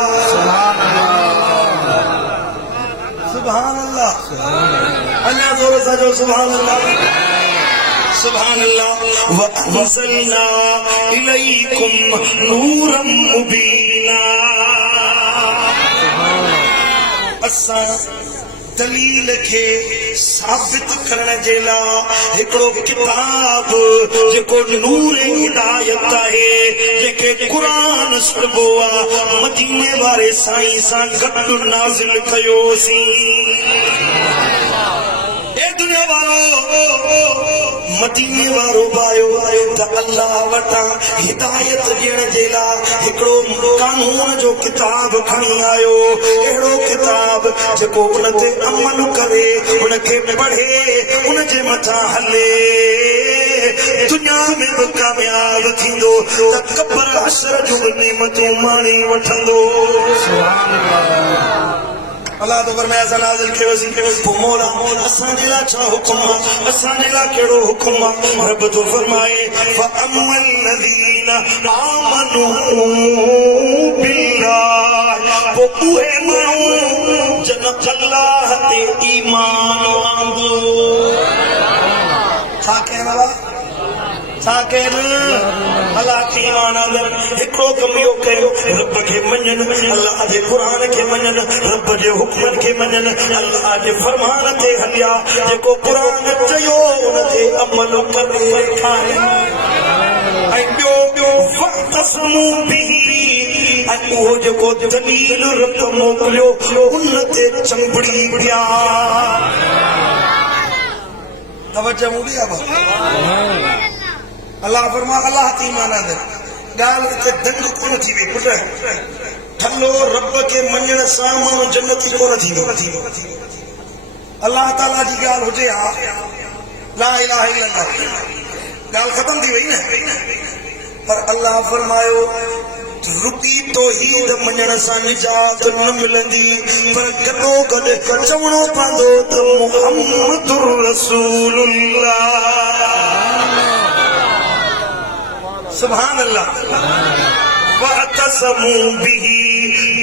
सुभान अल्लाह अञा ज़ोर सां चओ सुभान अल्लाह सुभान अल्लाह व अंज़लना इलैकुम नूरम मुबीना असां दलील खे साबित करण जे लाइ हिकिड़ो किताब जेको नूर हिदायत आहे जेके क़ुरान सॾिबो आहे मदीने वारे साईं सां गॾु नाज़िल कयोसीं ए दुनिया वारो मदीने वारो बायो त अल्लाह वटां हिदायत ॾियण जे लाइ हिकिड़ो कानून जो किताब खणी आयो अहिड़ो किताब जेको उन ते अमल करे उनखे पढ़े उन जे मथां हले दुनिया में बि कामयाब थींदो त क़ब्र हशर जूं नेमतूं माणी वठंदो अल्लाह तो फरमाया असां नाज़िल कयोसीं पोइ मौला असांजे लाइ छा हुकुम आहे असांजे लाइ कहिड़ो हुकुम आहे रब तो फरमाए फअम्मल लज़ीना आमनू बिल्लाह पोइ उहे माण्हू जन अल्लाह ते ईमान आंदो छा कयनि बाबा छा कयनि अल्लाह खे ईमान आंदो हिकिड़ो कमु इहो कयो रब खे मञनि अल्लाह जे क़ुरान खे मञनि रब जे हुक्मनि खे मञनि अल्लाह जे फरमान ते हलिया जेको क़ुरान चयो उन ते अमल करे ॾेखारियो ऐं ॿियो वक़्तस्मू बिही ऐं उहो जेको दलील रब मोकिलियो उन ते चंबड़ी पिया तवज्जो मुड़ी अब अल्लाह फरमा अल्लाह ती ईमान आंदे ॻाल्हि हिते दंग कोन थी वई पुट ठल्लो रब के मञण सां माण्हू जन्नती कोन थींदो। अल्लाह ताला जी ॻाल्हि हुजे हा, ला इलाहा इल्लल्लाह, ॻाल्हि ख़तम थी वई न। पर अल्लाह फरमायो रुकी तौहीद मञण सां निजात न मिलंदी, पर गॾो गॾु चवणो पवंदो त मुहम्मदुर रसूलुल्लाह। सुभान अल्लाह। वअतसमू बिही,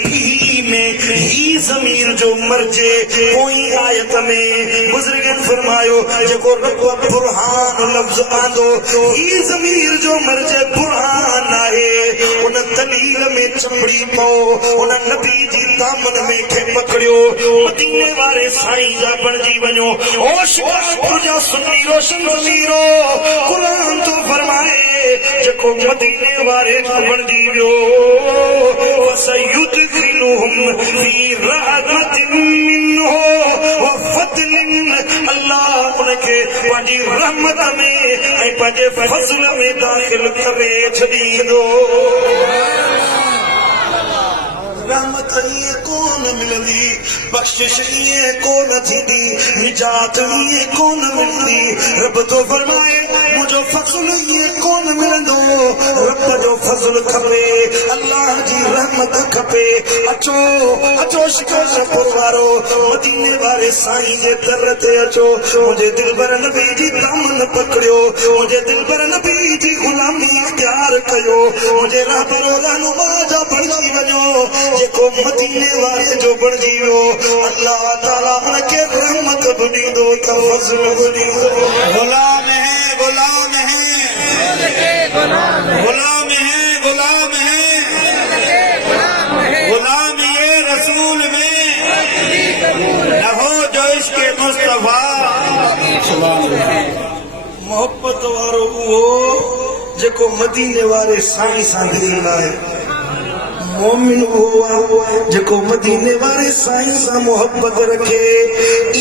बिही में ही ज़मीर जो मर्जे पोई आयत में बुज़ुर्गन फरमायो जेको रब बुरहान लफ्ज़ आंदो ही ज़मीर जो मर्जे बुरहान आहे। उन दलील में चंबड़ी पो, उन नबी जी दामन में खे पकड़ियो, मदीने वारे साईं जा बणजी वञो। ओ शिकारपुर जा सुन्नी रोशन ज़मीरो, क़ुरान तो फरमाए जेको मदीने वारे जो बणजी वियो वसयुदखिलुहुम फी रहमतिन मिन्हु व फज़लिन, अल्लाह उनखे पंहिंजी रहमत में ऐं पंहिंजे फज़ल में दाख़िल करे छॾींदो। रहमत ईअं कोन मिलंदी, बख़्शिश ईअं कोन थींदी, निजात ईअं कोन मिलंदी। रब तो फरमाए मुंहिंजो फज़ल ईअं कोन मिलंदो, रब जो फज़ल खपे, अल्लाह जी रहमत खपे। अचो अचो शिकारपुर वारो, मदीने वारे साईं जे दर ते अचो। मुंहिंजे दिलबर नबी जी दामन पकड़ियो, मुंहिंजे दिलबर नबी जी गुलामी इख्तियार कयो, मुंहिंजे रहबरो रहनुमा जा बणजी वञो। जेको मदीने वारे जो बणजी वियो अल्लाह ताला उनखे रहमत बि ॾींदो त फज़ल बि ॾींदो। गुलाम है, गुलाम है, गुलाम है, गुलाम है, गुलाम ये रसूल में न हो जो इसके मुस्तफा। मोहब्बत वारो उहो जेको मदीने वारे साईं सां दिलि लाए। मोमिन उहो आहे जेको मदीने वारे साईं सां मोहब्बत रखे।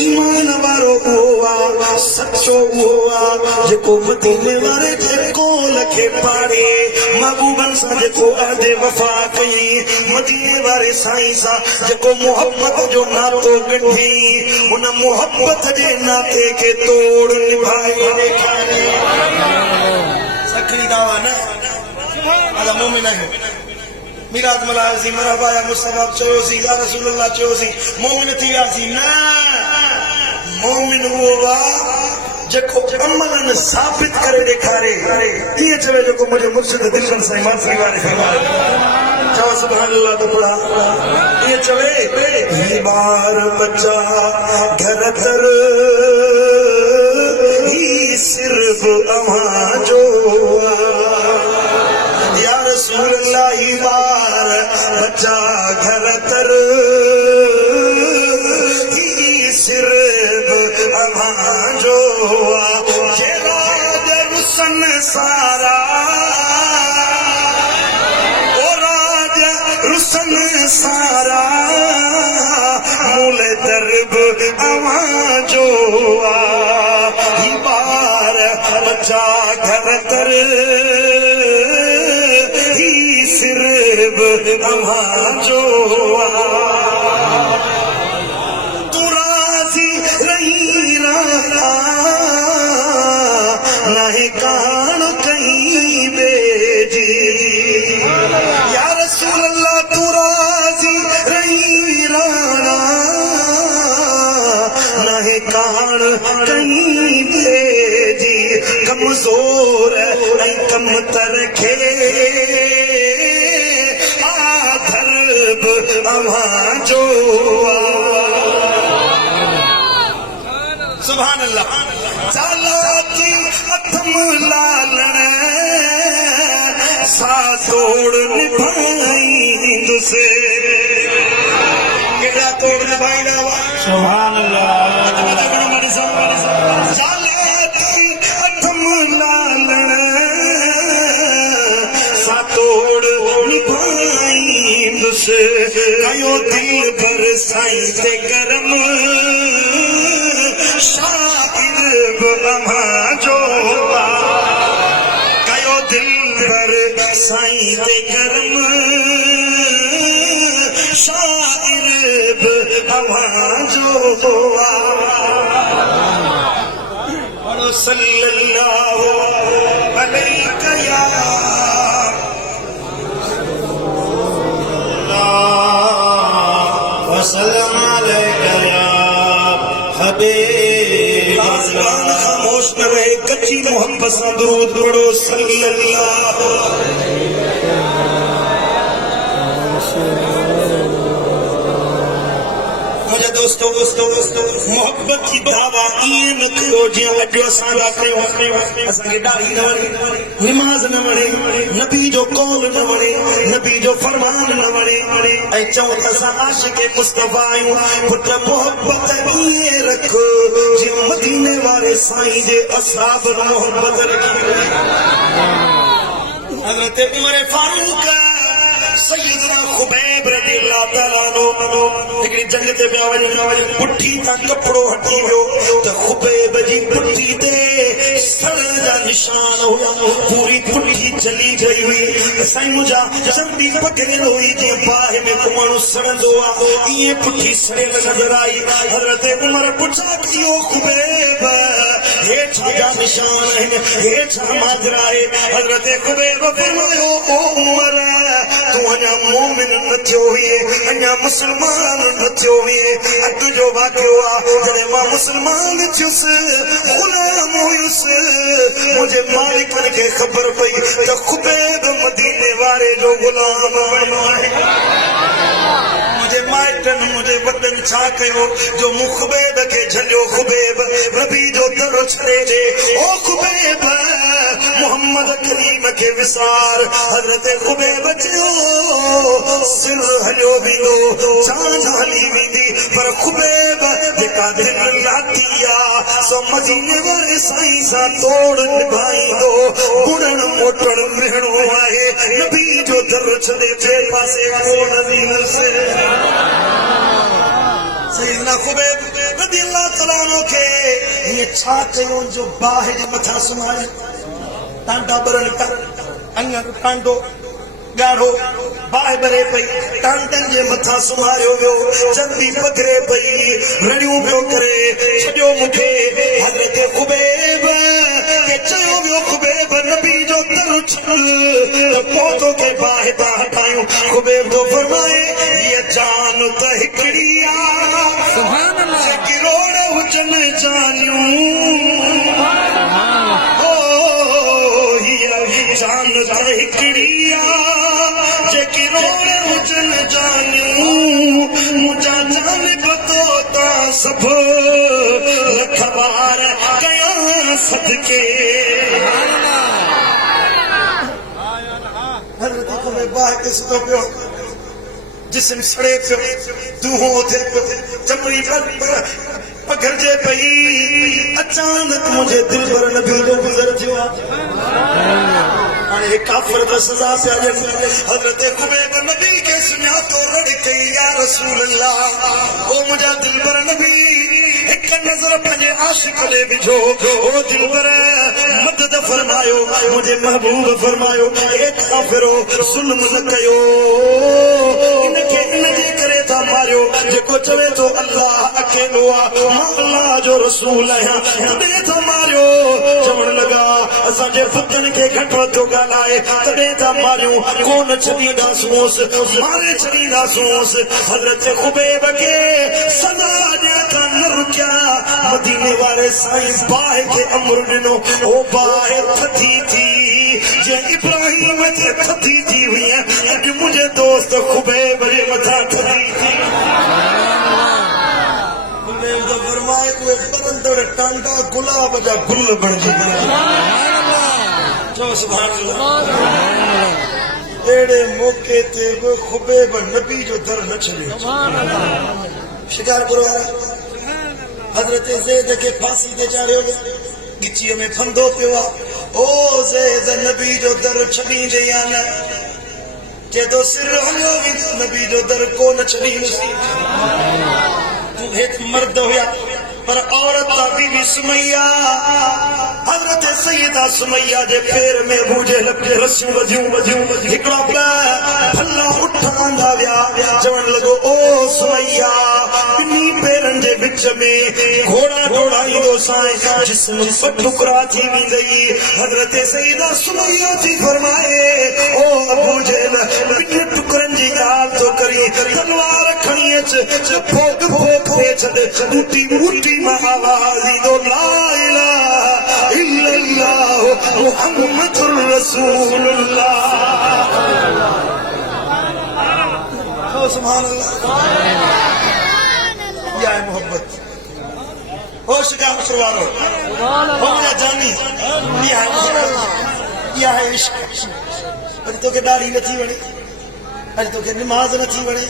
ईमान वारो उहो आहे, सचो उहो आहे जेको मदीने वारे जे कोल खे पाड़े। महबूबन सां जेको अहदे वफ़ा कई, मदीने वारे साईं सां जेको मोहब्बत जो नातो ॻंढी, उन मोहब्बत जे नाते खे तोड़ निभाए ॾेखारे। सखणी दावा न अला मोमिन आहियूं। मिलाद मल्हायोसीं, मरहबा या मुस्तफ़ा चयोसीं, या रसूल अल्लाह चयोसीं, मोमिन थी वियासीं। न, मोमिन उहो आहे जेको अमलनि साबित करे ॾेखारे। ईअं चवे जेको मुंहिंजे मुर्शिद दिलबन साईं मानसरी वारे फरमायो। चओ सुभान अल्लाह तो पढ़ा। ईअं चवे ही ॿार बच्चा घर तर ही सिर्फ़ अव्हां जो या रसूल अल्लाह। ही ॿार बच्चा घर तर ही सिर्फ़ अव्हां जो रुसन सारा ओ राज रुसन सारा मूल दरब अव्हां जो ही ॿार बच्चा घर तर ही सिर्फ़ अव्हां जो तू राज़ी रही रहा नहीं कान कहीं बेजी। या रसूल अल्लाह तू राज़ी रही रहा नहीं कान कहीं बेजी। कमज़ोर ऐं कम तरखे आधर अव्हां जो। सुभान अल्लाह। चालाकी अथम लालण सा तोड़ निभाईंदुसि। केड़ा तोड़ निभाईंदा हुआ? सुभान अल्लाह। चालाकी अथम लालण सा तोड़ निभाईंदुसि। कयो दिल भर साईं ते करम शाकिर अव्हां जो। कयो दिल भर साईं ते करम तव्हां जो हुआ और सल्लल्लाहु अलैहि या वसल्लम अलैका या हबीब अल्लाह। खामोश न रहे, कच्ची मोहब्बत से दुरूद पढ़ो सल्लल्लाहु दोस्तों मोहब्बत की दावा ये न करो जियां अॼु असां था कयूं। असांखे ॾाढी न वणे, निमाज़ न वणे, नबी जो कौल न वणे, नबी जो फरमान न वणे ऐं चऊं त असां आशिक़े मुस्तफ़ा आहियूं। पुट मोहब्बत ईअं रखो जीअं मदीने वारे साईं जे असहाब मोहब्बत रखी। हज़रत उमर फारूक सैयदना खुबैब रज़ियल्लाहु ताला अन्हु हिकिड़ी जंग ते पिया वञनि, पुठी तां कपिड़ो हटी वियो त खुबैब जी पुठी ते सड़न जा निशान हुआ, पूरी पुठी जली गई हुई। साईं मुंहिंजा चंदी पकड़ियल हुई जीअं बाहि में को माण्हू सड़ंदो आहे, ईअं पुठी सड़ियल नज़र आई। हज़रत उमर पुछा कयो खुबैब हे छा जा निशान आहिनि, हे छा माजरा आहे? हज़रत खुबैब फरमायो ओ उमर तूं अञा मोमिन न थियो हुई, अञा मुसलमान न थियो हुई। अॼु जो वाक़ियो आहे जॾहिं मां मुसलमान थियुसि, गुलाम हुयुसि, मुंहिंजे मालिकनि खे ख़बर पई त खुबैब मदीने वारे जो गुलाम आहे। मुंहिंजे माइटनि मुंहिंजे वॾनि छा कयो जो मूं खुबैब खे झलियो। खुबैब नबी जो दर छॾे ॾे, ओ खुबैब मोहम्मद करीम खे विसार। हज़रत खुबैब चयो सिर हलियो वेंदो, जान हली वेंदी, पर खुबैब जेका दिलि लाथी आहे सो मदीने वारे साईं सां तोड़ निभाईंदो। बुड़ण मोटण रहणो आहे, नबी जो दर छॾे ॿिए पासे कोन वेंदुसि। सैयदना खुबैब रज़ियल्लाहु ताला अन्हु खे हीअ छा कयो जो बाहि जे मथां सुम्हारे टांडा बरन कर अञा टांडो ॻाढ़ो बाहि भरे पई, टांडनि जे मथां सुम्हारियो वियो, चंदी पकड़े पई, रड़ियूं पियो करे छॾियो मूंखे। हज़रत खुबैब खे चयो वियो खुबैब नबी जो दर छॾ त पोइ तोखे बाहि था हटायूं। खुबैब थो फरमाए हीअ जान त हिकिड़ी आहे जेकी रोड़ हुजनि जानियूं, जान त हिकिड़ी आहे जेकी रोड़ हुजनि जानियूं। मुंहिंजा जान पतो त सभु लख बार कयां सदके। हज़रत खुबैब बाहि ते सुतो पियो, जिस्म सड़े पियो, दूहो थिए पियो, चमड़ी पघरजे पई। अचानक मुंहिंजे दिल पर नबी जो गुज़र थियो। हाणे काफ़िर त सज़ा पिया ॾियनि। हज़रत खुबैब नबी खे सुञातो रड़ कई या रसूल अल्लाह, ओ मुंहिंजा दिल पर नबी हिक नज़र पंहिंजे आशिक़ ॾे विझो। ओ दिल पर मदद फरमायो, मुंहिंजे महबूब फरमायो हे काफ़िरो ज़ुल्म न कयो, इनखे इनजे करे था मारियो जेको चवे थो अल्लाह अकेलो आहे, मां अल्लाह जो रसूल आहियां, तॾहिं था मारियो। चवण लॻा असांजे पुतनि खे घटि वधि ॻाल्हाए तॾहिं था मारियूं, कोन छॾींदासूंसि, मारे छॾींदासूंसि। हज़रत खुबैब खे सज़ा ॾियण खां न रुकिया। मदीने वारे साईं बाहि खे अमर ॾिनो, ओ बाहि थधी थी जंहिं इब्राहिम ते थधी थी हुई, अॼु मुंहिंजे दोस्त खुबैब जे मथां थधी थी। खुबैब जो फरमाए उहे बरंदड़ टांडा गुलाब जा गुल बणिजी चओ सुभान अल्लाह। अहिड़े मौके ते बि खुबैब नबी जो दर न छॾियो। शिकारपुर वारा हज़रत ज़ैद खे फांसी ते चाढ़ियो वियो, गिचीअ में फंदो पियो आहे। ओ ज़ैद नबी जो दर छॾींदे या न? चए थो सिर हलियो वेंदो, नबी जो दर कोन छॾींदुसि। तूं हेठि मर्द हुया पर औरत बीबी सुमैया, हज़रत सैयदा सुमैया जे पेर में बूझे लॻे रसियूं वधियूं, हिकिड़ा ॿ भला उठ आंदा विया, चवण लॻो ओ सुमैया ॿिन्ही विच में घोड़ा दौड़ाईंदो साईं जिस्म पर टुकड़ा थी वेंदई। हज़रत सईदा सुमैया थी फरमाए ओ अबू जहल ॿिनि टुकड़नि जी ॻाल्हि तो करी तलवार खणी अच फोक फोक थे छॾ ॿूटी ॿूटी मां आवाज़ ईंदो ला इलाहा इल्लल्लाह मुहम्मदुर रसूलुल्लाह। सुभान अल्लाह। यह है मोहब्बत। होश का मुसलमानो हो गया जानी। यह है मोहब्बत, यह है इश्क। अरे तो के दाढ़ी नथी वणे, अरे तो के नमाज नथी वणे,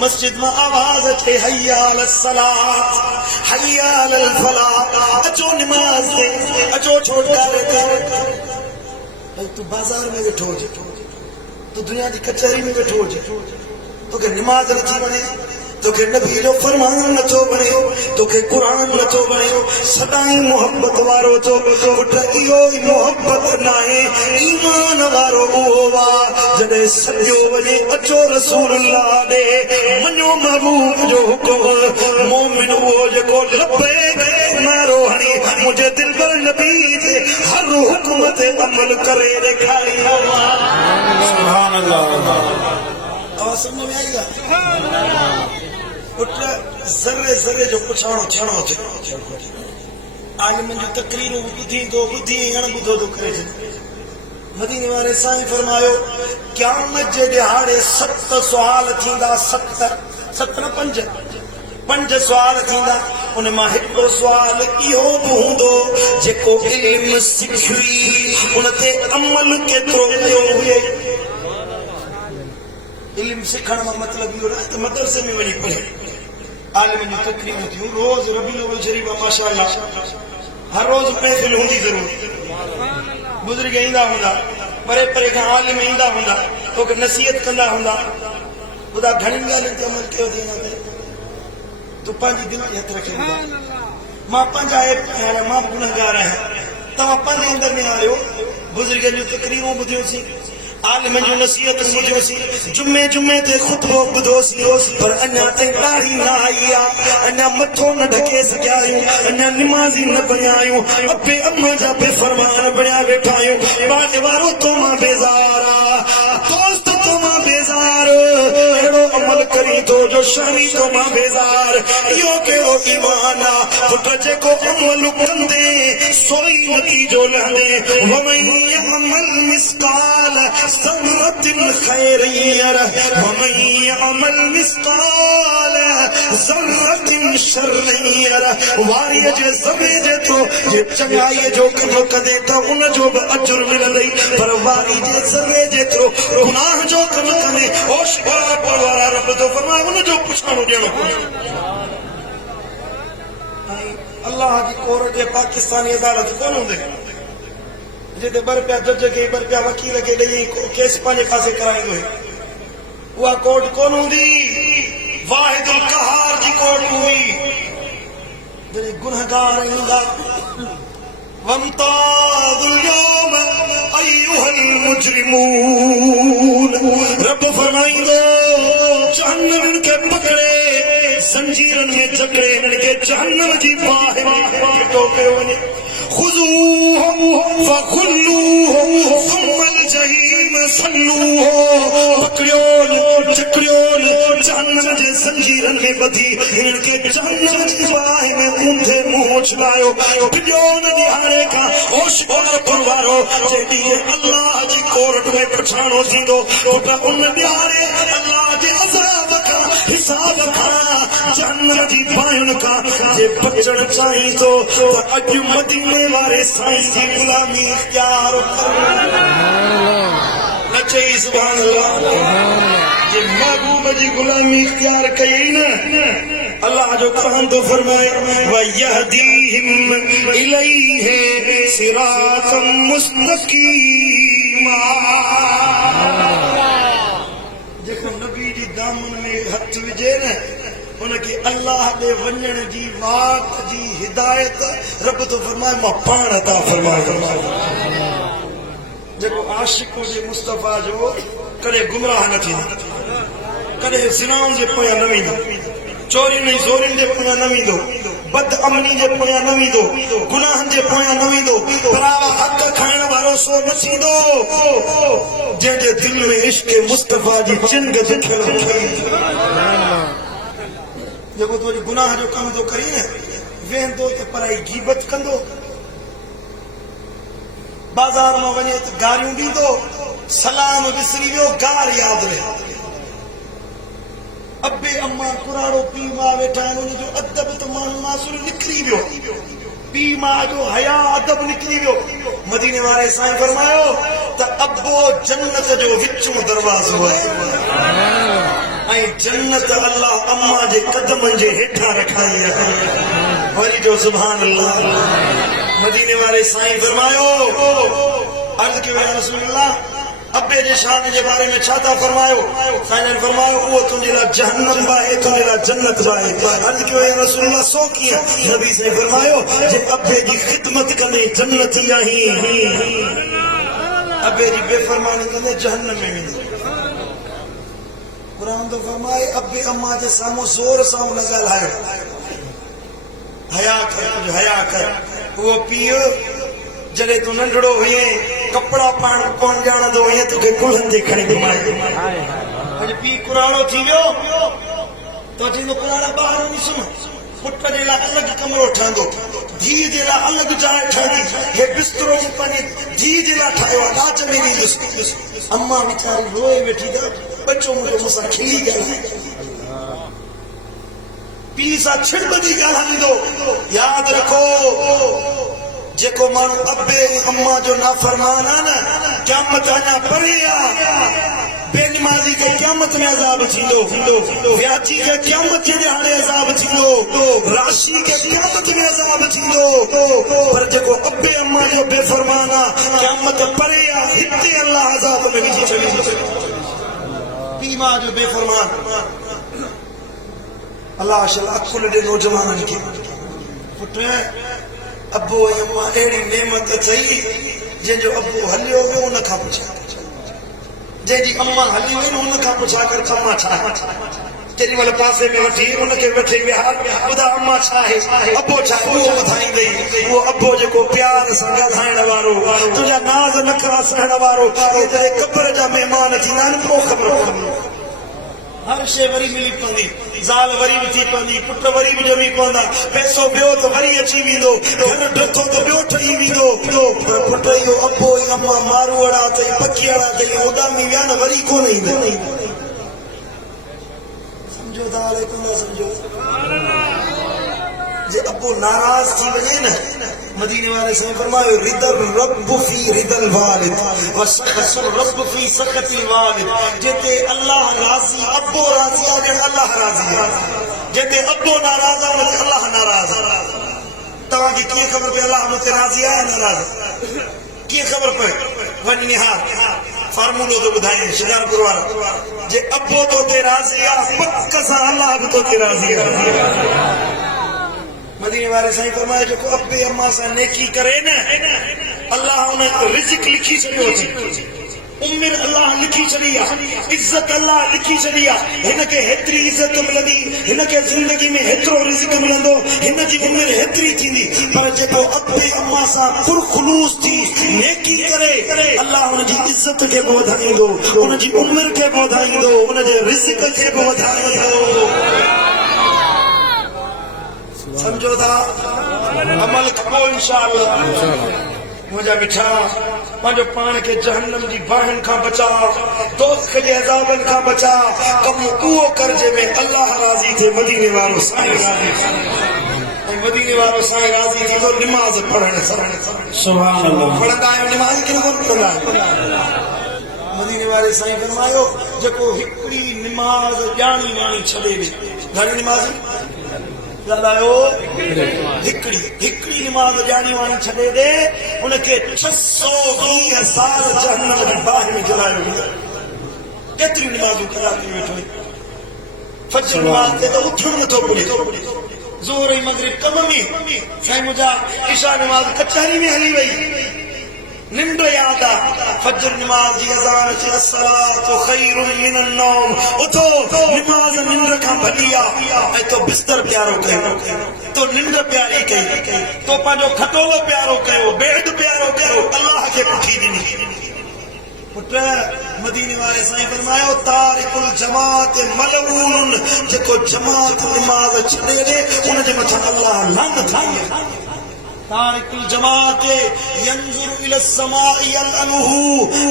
मस्जिद में आवाज अचे हय्या अलस सलात हय्या अलल फलाह, अचो नमाज दे अचो छोड़कारे कर। तू बाजार में बैठो जे, तू दुनिया की कचहरी में बैठो जे, तो के नमाज नथी वणे, तो के नबी जो फरमान नथो बणे, तो के कुरान नथो बणे, सदाई मोहब्बत वारो तो पुट इहो ई मोहब्बत नाहे। ईमान वारो उहो वा जॾहिं सॼो वञे अचो रसूलुल्लाह ॾे मञो महबूब जो हुकुम। मोमिन उहो जेको लब्बैक नारो हणी मुंहिंजे दिलबर नबी जे हर हुकुम ते अमल करे ॾेखारींदो आहे। सुभान अल्लाह। आवाज़ समझ में आई पुट ज़रे ज़रे जो पुछाणो थियणो थियो। आलिमनि जूं तकरीरूं ॿुधी तो ॿुधी अणॿुधो तो करे छॾे। मदीने वारे साईं फरमायो क़यामत जे ॾिहाड़े 7 सुवाल थींदा, 7 न 5 सुवाल थींदा। उन मां हिकिड़ो सुवाल इहो बि हूंदो जेको इल्म सिखी उन ते अमल केतिरो कयो हुए। इल्म सिखण मां मतलब इहो न त मदरसे में वञी पढ़े। आलिम जूं तकरीरूं थियूं रोज़ रबीउल अव्वल शरीफ माशाअल्लाह हर रोज़ महफ़िल हूंदी ज़रूर। बुज़ुर्ग ईंदा हूंदा, परे परे खां आलिम ईंदा हूंदा, तोखे नसीहत कंदा हूंदा। ॿुधा घणी ॻाल्हियुनि ते अमल कयो अथई, तूं पंहिंजी दिलि ते हथ रखे ॿुधा। मां पंहिंजा मां बि गुनहगार आहियां, तव्हां पंहिंजे अंदरि में आहियो। बुज़ुर्गनि जूं तकरीरूं ॿुधियोसीं, आलिमनि जूं नसीहत ॿुधियोसीं, जुमे ते ख़ुतबो ॿुधोसीं, पर अञा ताईं ॾाढ़ी न आई आहे, अञा मथो न ढके सघिया आहियूं, अञा निमाज़ी न बणिया आहियूं, अबे अम्मा जा बे फरमान बणिया वेठा आहियूं। ॿाटे वारो तो मां बेज़ार आ, दोस्त तो मां बेज़ार, अहिड़ो अमल करी तो जो शामी तो मां बेज़ार। इहो कहिड़ो ईमान आहे पुट जेको अमल कंदे सोई नतीजो लहंदे। वमन यअमल मिस्काल ज़र्रतिन खैरन यरह वमन यअमल मिस्काल ज़र्रतिन शर्रन यरह। वारीअ जे ज़मे जेतिरो जे चङाईअ जो कमु कंदे त उन जो बि अजुर मिलंदई, पर वारी जे ज़रे जेतिरो गुनाह जो कमु कंदे होशियार परवारा रब तो फरमाए उन जो पुछाणो ॾियणो पवंदो। अल्लाह जी कोर्ट जे पाकिस्तानी अदालत कोन हूंदे जिते ₹2 जज खे ₹2 वकील खे ॾेई केस पंहिंजे पासे कराईंदो है, उहा कोर्ट कोन हूंदी। वाहिदुल क़हार जी कोर्ट हूंदी जॾहिं गुनहगार ईंदा। वमताज़ुल यौम अय्युहल मुजरिमून, रब फरमाईंदो जहन्नम के पकड़े जंजीरनि में जकड़े हिननि खे जहन्नम जी बाहि में फिटो कयो वञे। खुज़ूहु फग़ुल्लूहु सुम्मल जहीम सल्लूहु, पकड़ियोनि जकड़ियोनि जहन्नम जे जंजीरनि में ॿधी हिननि खे जहन्नम जी बाहि में ऊंधे मुंहुं छुलायो। फिटियोनि ॾिहाड़े खां होशियार परवारो जे ॾींहुं अल्लाह जी कोर्ट में पुछाणो थींदो, पुट उन ॾिहाड़े अल्लाह जे अज़ाब खां हिसाब खां जहन्नम जी बाहियुनि खां जे बचण चाहीं थो त अॼु मदीने वारे साईं जी गुलामी इख्तियार कर। न चई सुभान अल्लाह। जे महबूब जी गुलामी इख्तियार कई न, अल्लाह जो कुरान तो फरमाए वयहदीहिम इलैहि सिरातम मुस्तकीमा। जेको नबी जी दामन में हथ विझे न उनके अल्लाह दे वञण जी वाट जी हिदायत रब तो फरमाए मां पाण अता फरमाए। जेको आशिक हुजे मुस्तफा जो कॾहिं गुमराह न थींदो, कॾहिं ज़िनाउनि जे पोयां न वेंदो, चोरी नहीं जोरिन जे पुया न वेंदो, बद अमनी जे पुया न वेंदो, गुनाहन जे पुया न वेंदो, परावा हक खाइण वारो सो न थींदो जंहिंजे दिल में इश्क मुस्तफा जी चिंग दिखियल जेको तुंहिंजे गुनाह जो कम थो करी न वेंदो त पराई गीबत कंदो, बाज़ार में वञे त गारियूं ॾींदो, सलाम विसरी वियो गार यादि रहे। अबे अम्मा कुराड़ो पीउ मां वेठा आहिनि, उनजो अदब त माण्हू मासूर निकिरी वियो, पीउ मां जो हया अदब निकिरी वियो। मदीने वारे साईं फरमायो त अबो जन्नत जो विच में दरवाज़ो आहे ऐं जन्नत अल्लाह अम्मा जे कदमनि जे हेठां रखाई आहे। वरी जो सुभान अल्लाह। मदीने वारे साईं फरमायो अर्ज़ कयो या रसूल अल्लाह अब्बे जे शान जे बारे में छा था फरमायो? साईं ने फरमायो उहो तुंहिंजे लाइ जहन्नम बि आहे, तुंहिंजे लाइ जन्नत बि आहे। अर्ज़ कयो या रसूल अल्लाह सो कीअं? नबी साईं फरमायो जे अब्बे जी ख़िदमत कंदे जन्नती आहीं, अब्बे जी बेफ़रमानी कंदे जहन्नम में वेंदे। कुरान तो फरमाए अब्बे अम्मा जे साम्हूं ज़ोर सां न ॻाल्हायो, हया कर, कुझु हया कर। उहो पीउ जॾहिं तूं नंढड़ो हुए कपड़ा पाइण कोन ॼाणंदो हुए तोखे कुल्हनि ते खणी घुमाए, अॼु पीउ कुराड़ो थी वियो तो चईंदो कुराड़ा ॿाहिरि वञी सुम्ह, पुट जे लाइ अलॻि कमरो ठहंदो, धीउ जे लाइ अलॻि जाइ ठहंदी, हे बिस्तरो बि पंहिंजे धीउ जे लाइ ठाहियो आहे, नाच में ॾींदुसि। अम्मा वीचारी रोए वेठी त बच्चो मुंहिंजो मूंसां खिली ॻाल्हाए, पीउ सां छिड़बंदी ॻाल्हाईंदो। यादि रखो जेको माण्हू अबे अम्मा जो नाफ़रमान आहे न क़यामत अञा परे आहे। बेनमाज़ी के क़यामत में अज़ाब थींदो, व्याजी के क़यामत जे ॾियारे अज़ाब थींदो, राशि के क़यामत में अज़ाब थींदो, पर जेको अबे अम्मा जो बेफ़रमान आहे क़यामत परे आहे, हिते अल्लाह अज़ाब में विझी छॾींदो। पीउ मां जो बेफ़रमान अल्लाह शला अखुल ॾे नौजवाननि खे पुट अबो ऐं अम्मा अहिड़ी नेमत अथई जंहिंजो अबो हलियो वियो उन खां पुछा, जंहिंजी अम्मा हली वई उन खां पुछा कर अम्मा छा आहे, केॾी महिल पासे में वठी उनखे वठी विया ॿुधा अम्मा छा आहे, अबो छा आहे, उहो ॿुधाईंदई। उहो अबो जेको प्यार सां ॻाल्हाइण वारो, तुंहिंजा नाज़ नखरा सहण वारो, जॾहिं क़ब्र जा महिमान थींदा आहिनि पोइ ख़बर पवंदी, हर शइ वरी मिली पवंदी, ज़ाल वरी बि थी पवंदी, पुट वरी बि ॼमी पवंदा, पैसो ॿियो त वरी अची वेंदो, घर ड्रथो त ॿियो ठही वेंदो, पर पुट इहो अबो ऐं अम्मा मारूअड़ा अथई, पकीअड़ा अथई, उॾामी विया न वरी कोन ईंदो। समझो था हाणे कोन समझो? जे अबो नाराज़ थी वञे न, मदीने वाले साईं फरमायो रिदल रब फी रिदल वालिद व सकतुर रब फी सकतिल वालिद। जेते अल्लाह राज़ी अबो राज़ी आहे ॼण अल्लाह राज़ी आहे, जेते अबो नाराज़ आहे उनते अल्लाह नाराज़ आहे। तव्हांखे कीअं ख़बर पई अल्लाह उनते राज़ी आहे नाराज़? कीअं ख़बर पई? वञी निहार फार्मूलो तो ॿुधाईं शिकारपुर वारा, जे अबो तोते राज़ी आहे पक सां अल्लाह बि तोते राज़ी आहे। मदीने वाले साईं फरमाए जेको अबे अम्मा सां नेकी करे न अल्लाह उन रिज़्क़ लिखी छॾियो अथई, उमिर अल्लाह लिखी छॾी आहे, इज़त अल्लाह लिखी छॾी आहे, हिनखे हेतिरी इज़त मिलंदी, हिनखे ज़िंदगी में हेतिरो रिज़्क़ मिलंदो, हिनजी उमिर हेतिरी थींदी। पर जेको अबे अम्मा सां पुरखुलूस थी नेकी करे अल्लाह हुनजी इज़त खे बि वधाईंदो, हुनजी उमिर खे बि वधाईंदो, हुनजे रिज़्क़ खे बि वधाईंदो। समझो था? अमल करो इंशाअल्लाह। मुंहिंजा मिठा पंहिंजो पाण खे जहन्नम जी बाहिनि खां बचा, दोस्त जे अज़ाबनि खां बचा, कम उहो कर जंहिंमें अल्लाह राज़ी थिए। मदीने वारो साईं राज़ी ऐं मदीने वारो साईं राज़ी थींदो निमाज़ पढ़ण सां। सुभान अल्लाह। पढ़ंदा आहियो निमाज़ की न कोन पढ़ंदा आहियो? मदीने वारे साईं फरमायो जेको हिकिड़ी निमाज़ ॼाणी वाणी छॾे ॾे, घणी निमाज़ ॻाल्हायो, हिकिड़ी निमाज़ ॼाणी वाणी छॾे ॾे उनखे 620 साल जहन्नम जी बाहि में जलायो वेंदो। केतिरियूं निमाज़ूं कदा थी वेठो, फजर नमाज़ ते त उथण नथो पुॼे, ज़ोहर ऐं मगरिब कम में, साईं मुंहिंजा इशा नमाज़ कचहरी में हली वई, निंड याद आ फजर नमाज जी अज़ान चे अस्सलातु खैरुम मिनन नौम उठो नमाज निंड का भलिया ऐ तो बिस्तर प्यारो कयो तो निंड प्यारी कई तो पाजो खटोलो प्यारो कयो बेड प्यारो कयो अल्लाह के पुठी दिनी पुत्र मदीने वाले साईं फरमायो तारिकुल जमात मलऊन जेको जमात नमाज छड़े दे उन जे मथा अल्लाह लानत ठाई तारिकुल जमात यंजुर इला समाई अलअनहु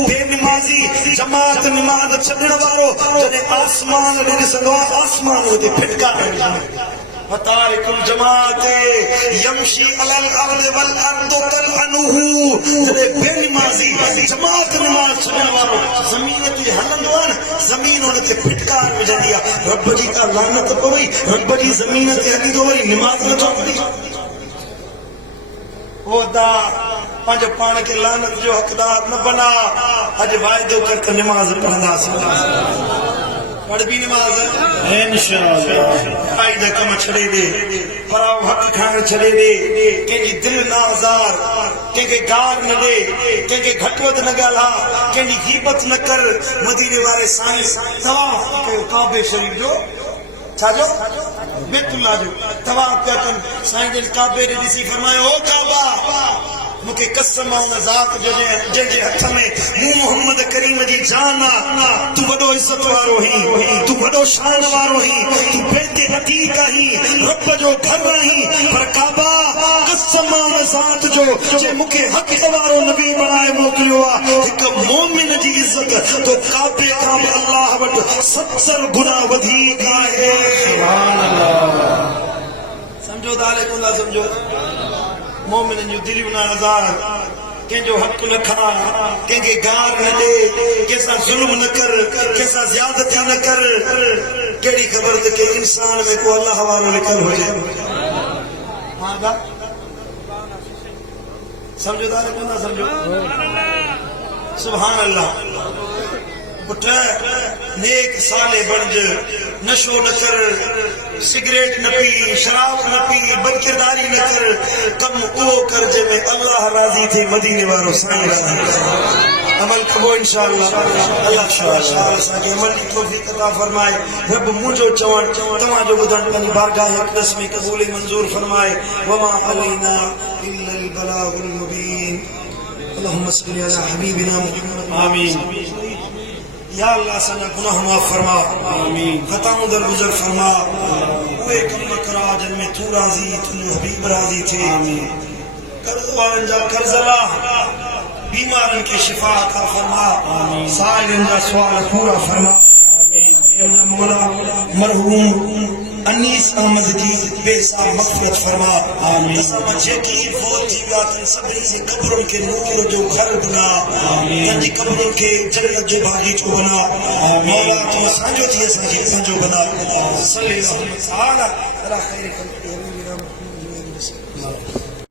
बेनमाजी जमात नमाज छड़ण वारो जने आसमान ॾे ॾिसंदो आसमान ते फिटकार तारिकुल जमात यमशी अलल अर्द वल अर्द तलअनहु जने बेनमाजी जमात नमाज छड़ण वारो ज़मीन ते हलंदो न ज़मीन उन ते फिटकार विझंदी आहे रब जी का लानत पवई रब जी ज़मीन ते हलींदो वरी नमाज नथो पढ़ी ओदा पंज पान के लानत जो हकदार न बना अज वायदो कर नमाज पढ़ंदासीं पढ़ भी नमाज इंशाअल्लाह आई द कम छड़े दे पराव हक खान छड़े दे केजी दिल ना आजार के गार न दे के घटवत न गाला के गीबत न कर मदीने वाले साईं तवाफ के काबे शरीफ जो छाजो बेतुल्ला जो तवाफ क्या कन साईं जन काबे रे दिसी फरमायो ओ काबा मुके कसम उन ज़ात जो जे हथ में मु मोहम्मद करीम जी जान तू वडो इज्जत वारो ही तू वडो शान वारो ही तू बेते अतीक ही रब जो घर ही पर काबा कसम उन ज़ात जो जे मुके हक वारो नबी बनाए मोकलियो आ एक मोमिन जी इज्जत तो काबे का अल्लाह वट 70 गुना वधीक है सुभान अल्लाह समझो दाले कुल्ला समझो मोमिन जो दिलियों ना आज़ार कंहिंजो हक़ न खा कंहिंखे गार न ॾे कंहिंसां ज़ुल्म न कर कंहिंसां ज़्यादती न कर कहिड़ी ख़बर त के इंसान में को अल्लाह वारो लिखल हुजे हां दा समझो दा कोन समझो सुभान अल्लाह पुट नेक साले बणज नशो न कर सिगरेट न पी शराब न पी बदकिरदारी न कर कम उहो कर जंहिंमें अल्लाह राज़ी थे मदीने वारो साईं राज़ी अमल कबो इंशाअल्लाह अल्लाह शाह असांखे अमल जी तौफ़ीक़ अता फरमाए रब मुंहिंजो चवण तव्हांजो ॿुधण पंहिंजी बारगाह अक़दस में क़बूल मंज़ूर फरमाए वमा अलैना इल्लल बलागुल मुबीन अल्लाहुम्मा सल्लि अला हबीबिना मुहम्मद आमीन या अल्लाह सना गुनाह माफ फरमा आमीन खताओं दरगुजर फरमा ओए कम करा जिनमें तू राजी तू हबीब राजी थे आमीन कर्ज वारन जा कर्ज अल्लाह बीमारन के शिफा अता फरमा आमीन साइलिन जा सवाल पूरा फरमा आमीन मौला मरहूम अनीस अहमद जी बेसा मग़फ़िरत फरमा आमीन असां जेकी फौत थी विया अथनि सभिनी जे क़ब्रुनि खे नूर जो घर बना आमीन पंहिंजी क़ब्रुनि खे जन्नत जो बाग़ीचो बना मौला तूं असांजो थी असांखे पंहिंजो बना सल्लल्लाहु अलैहि वसल्लम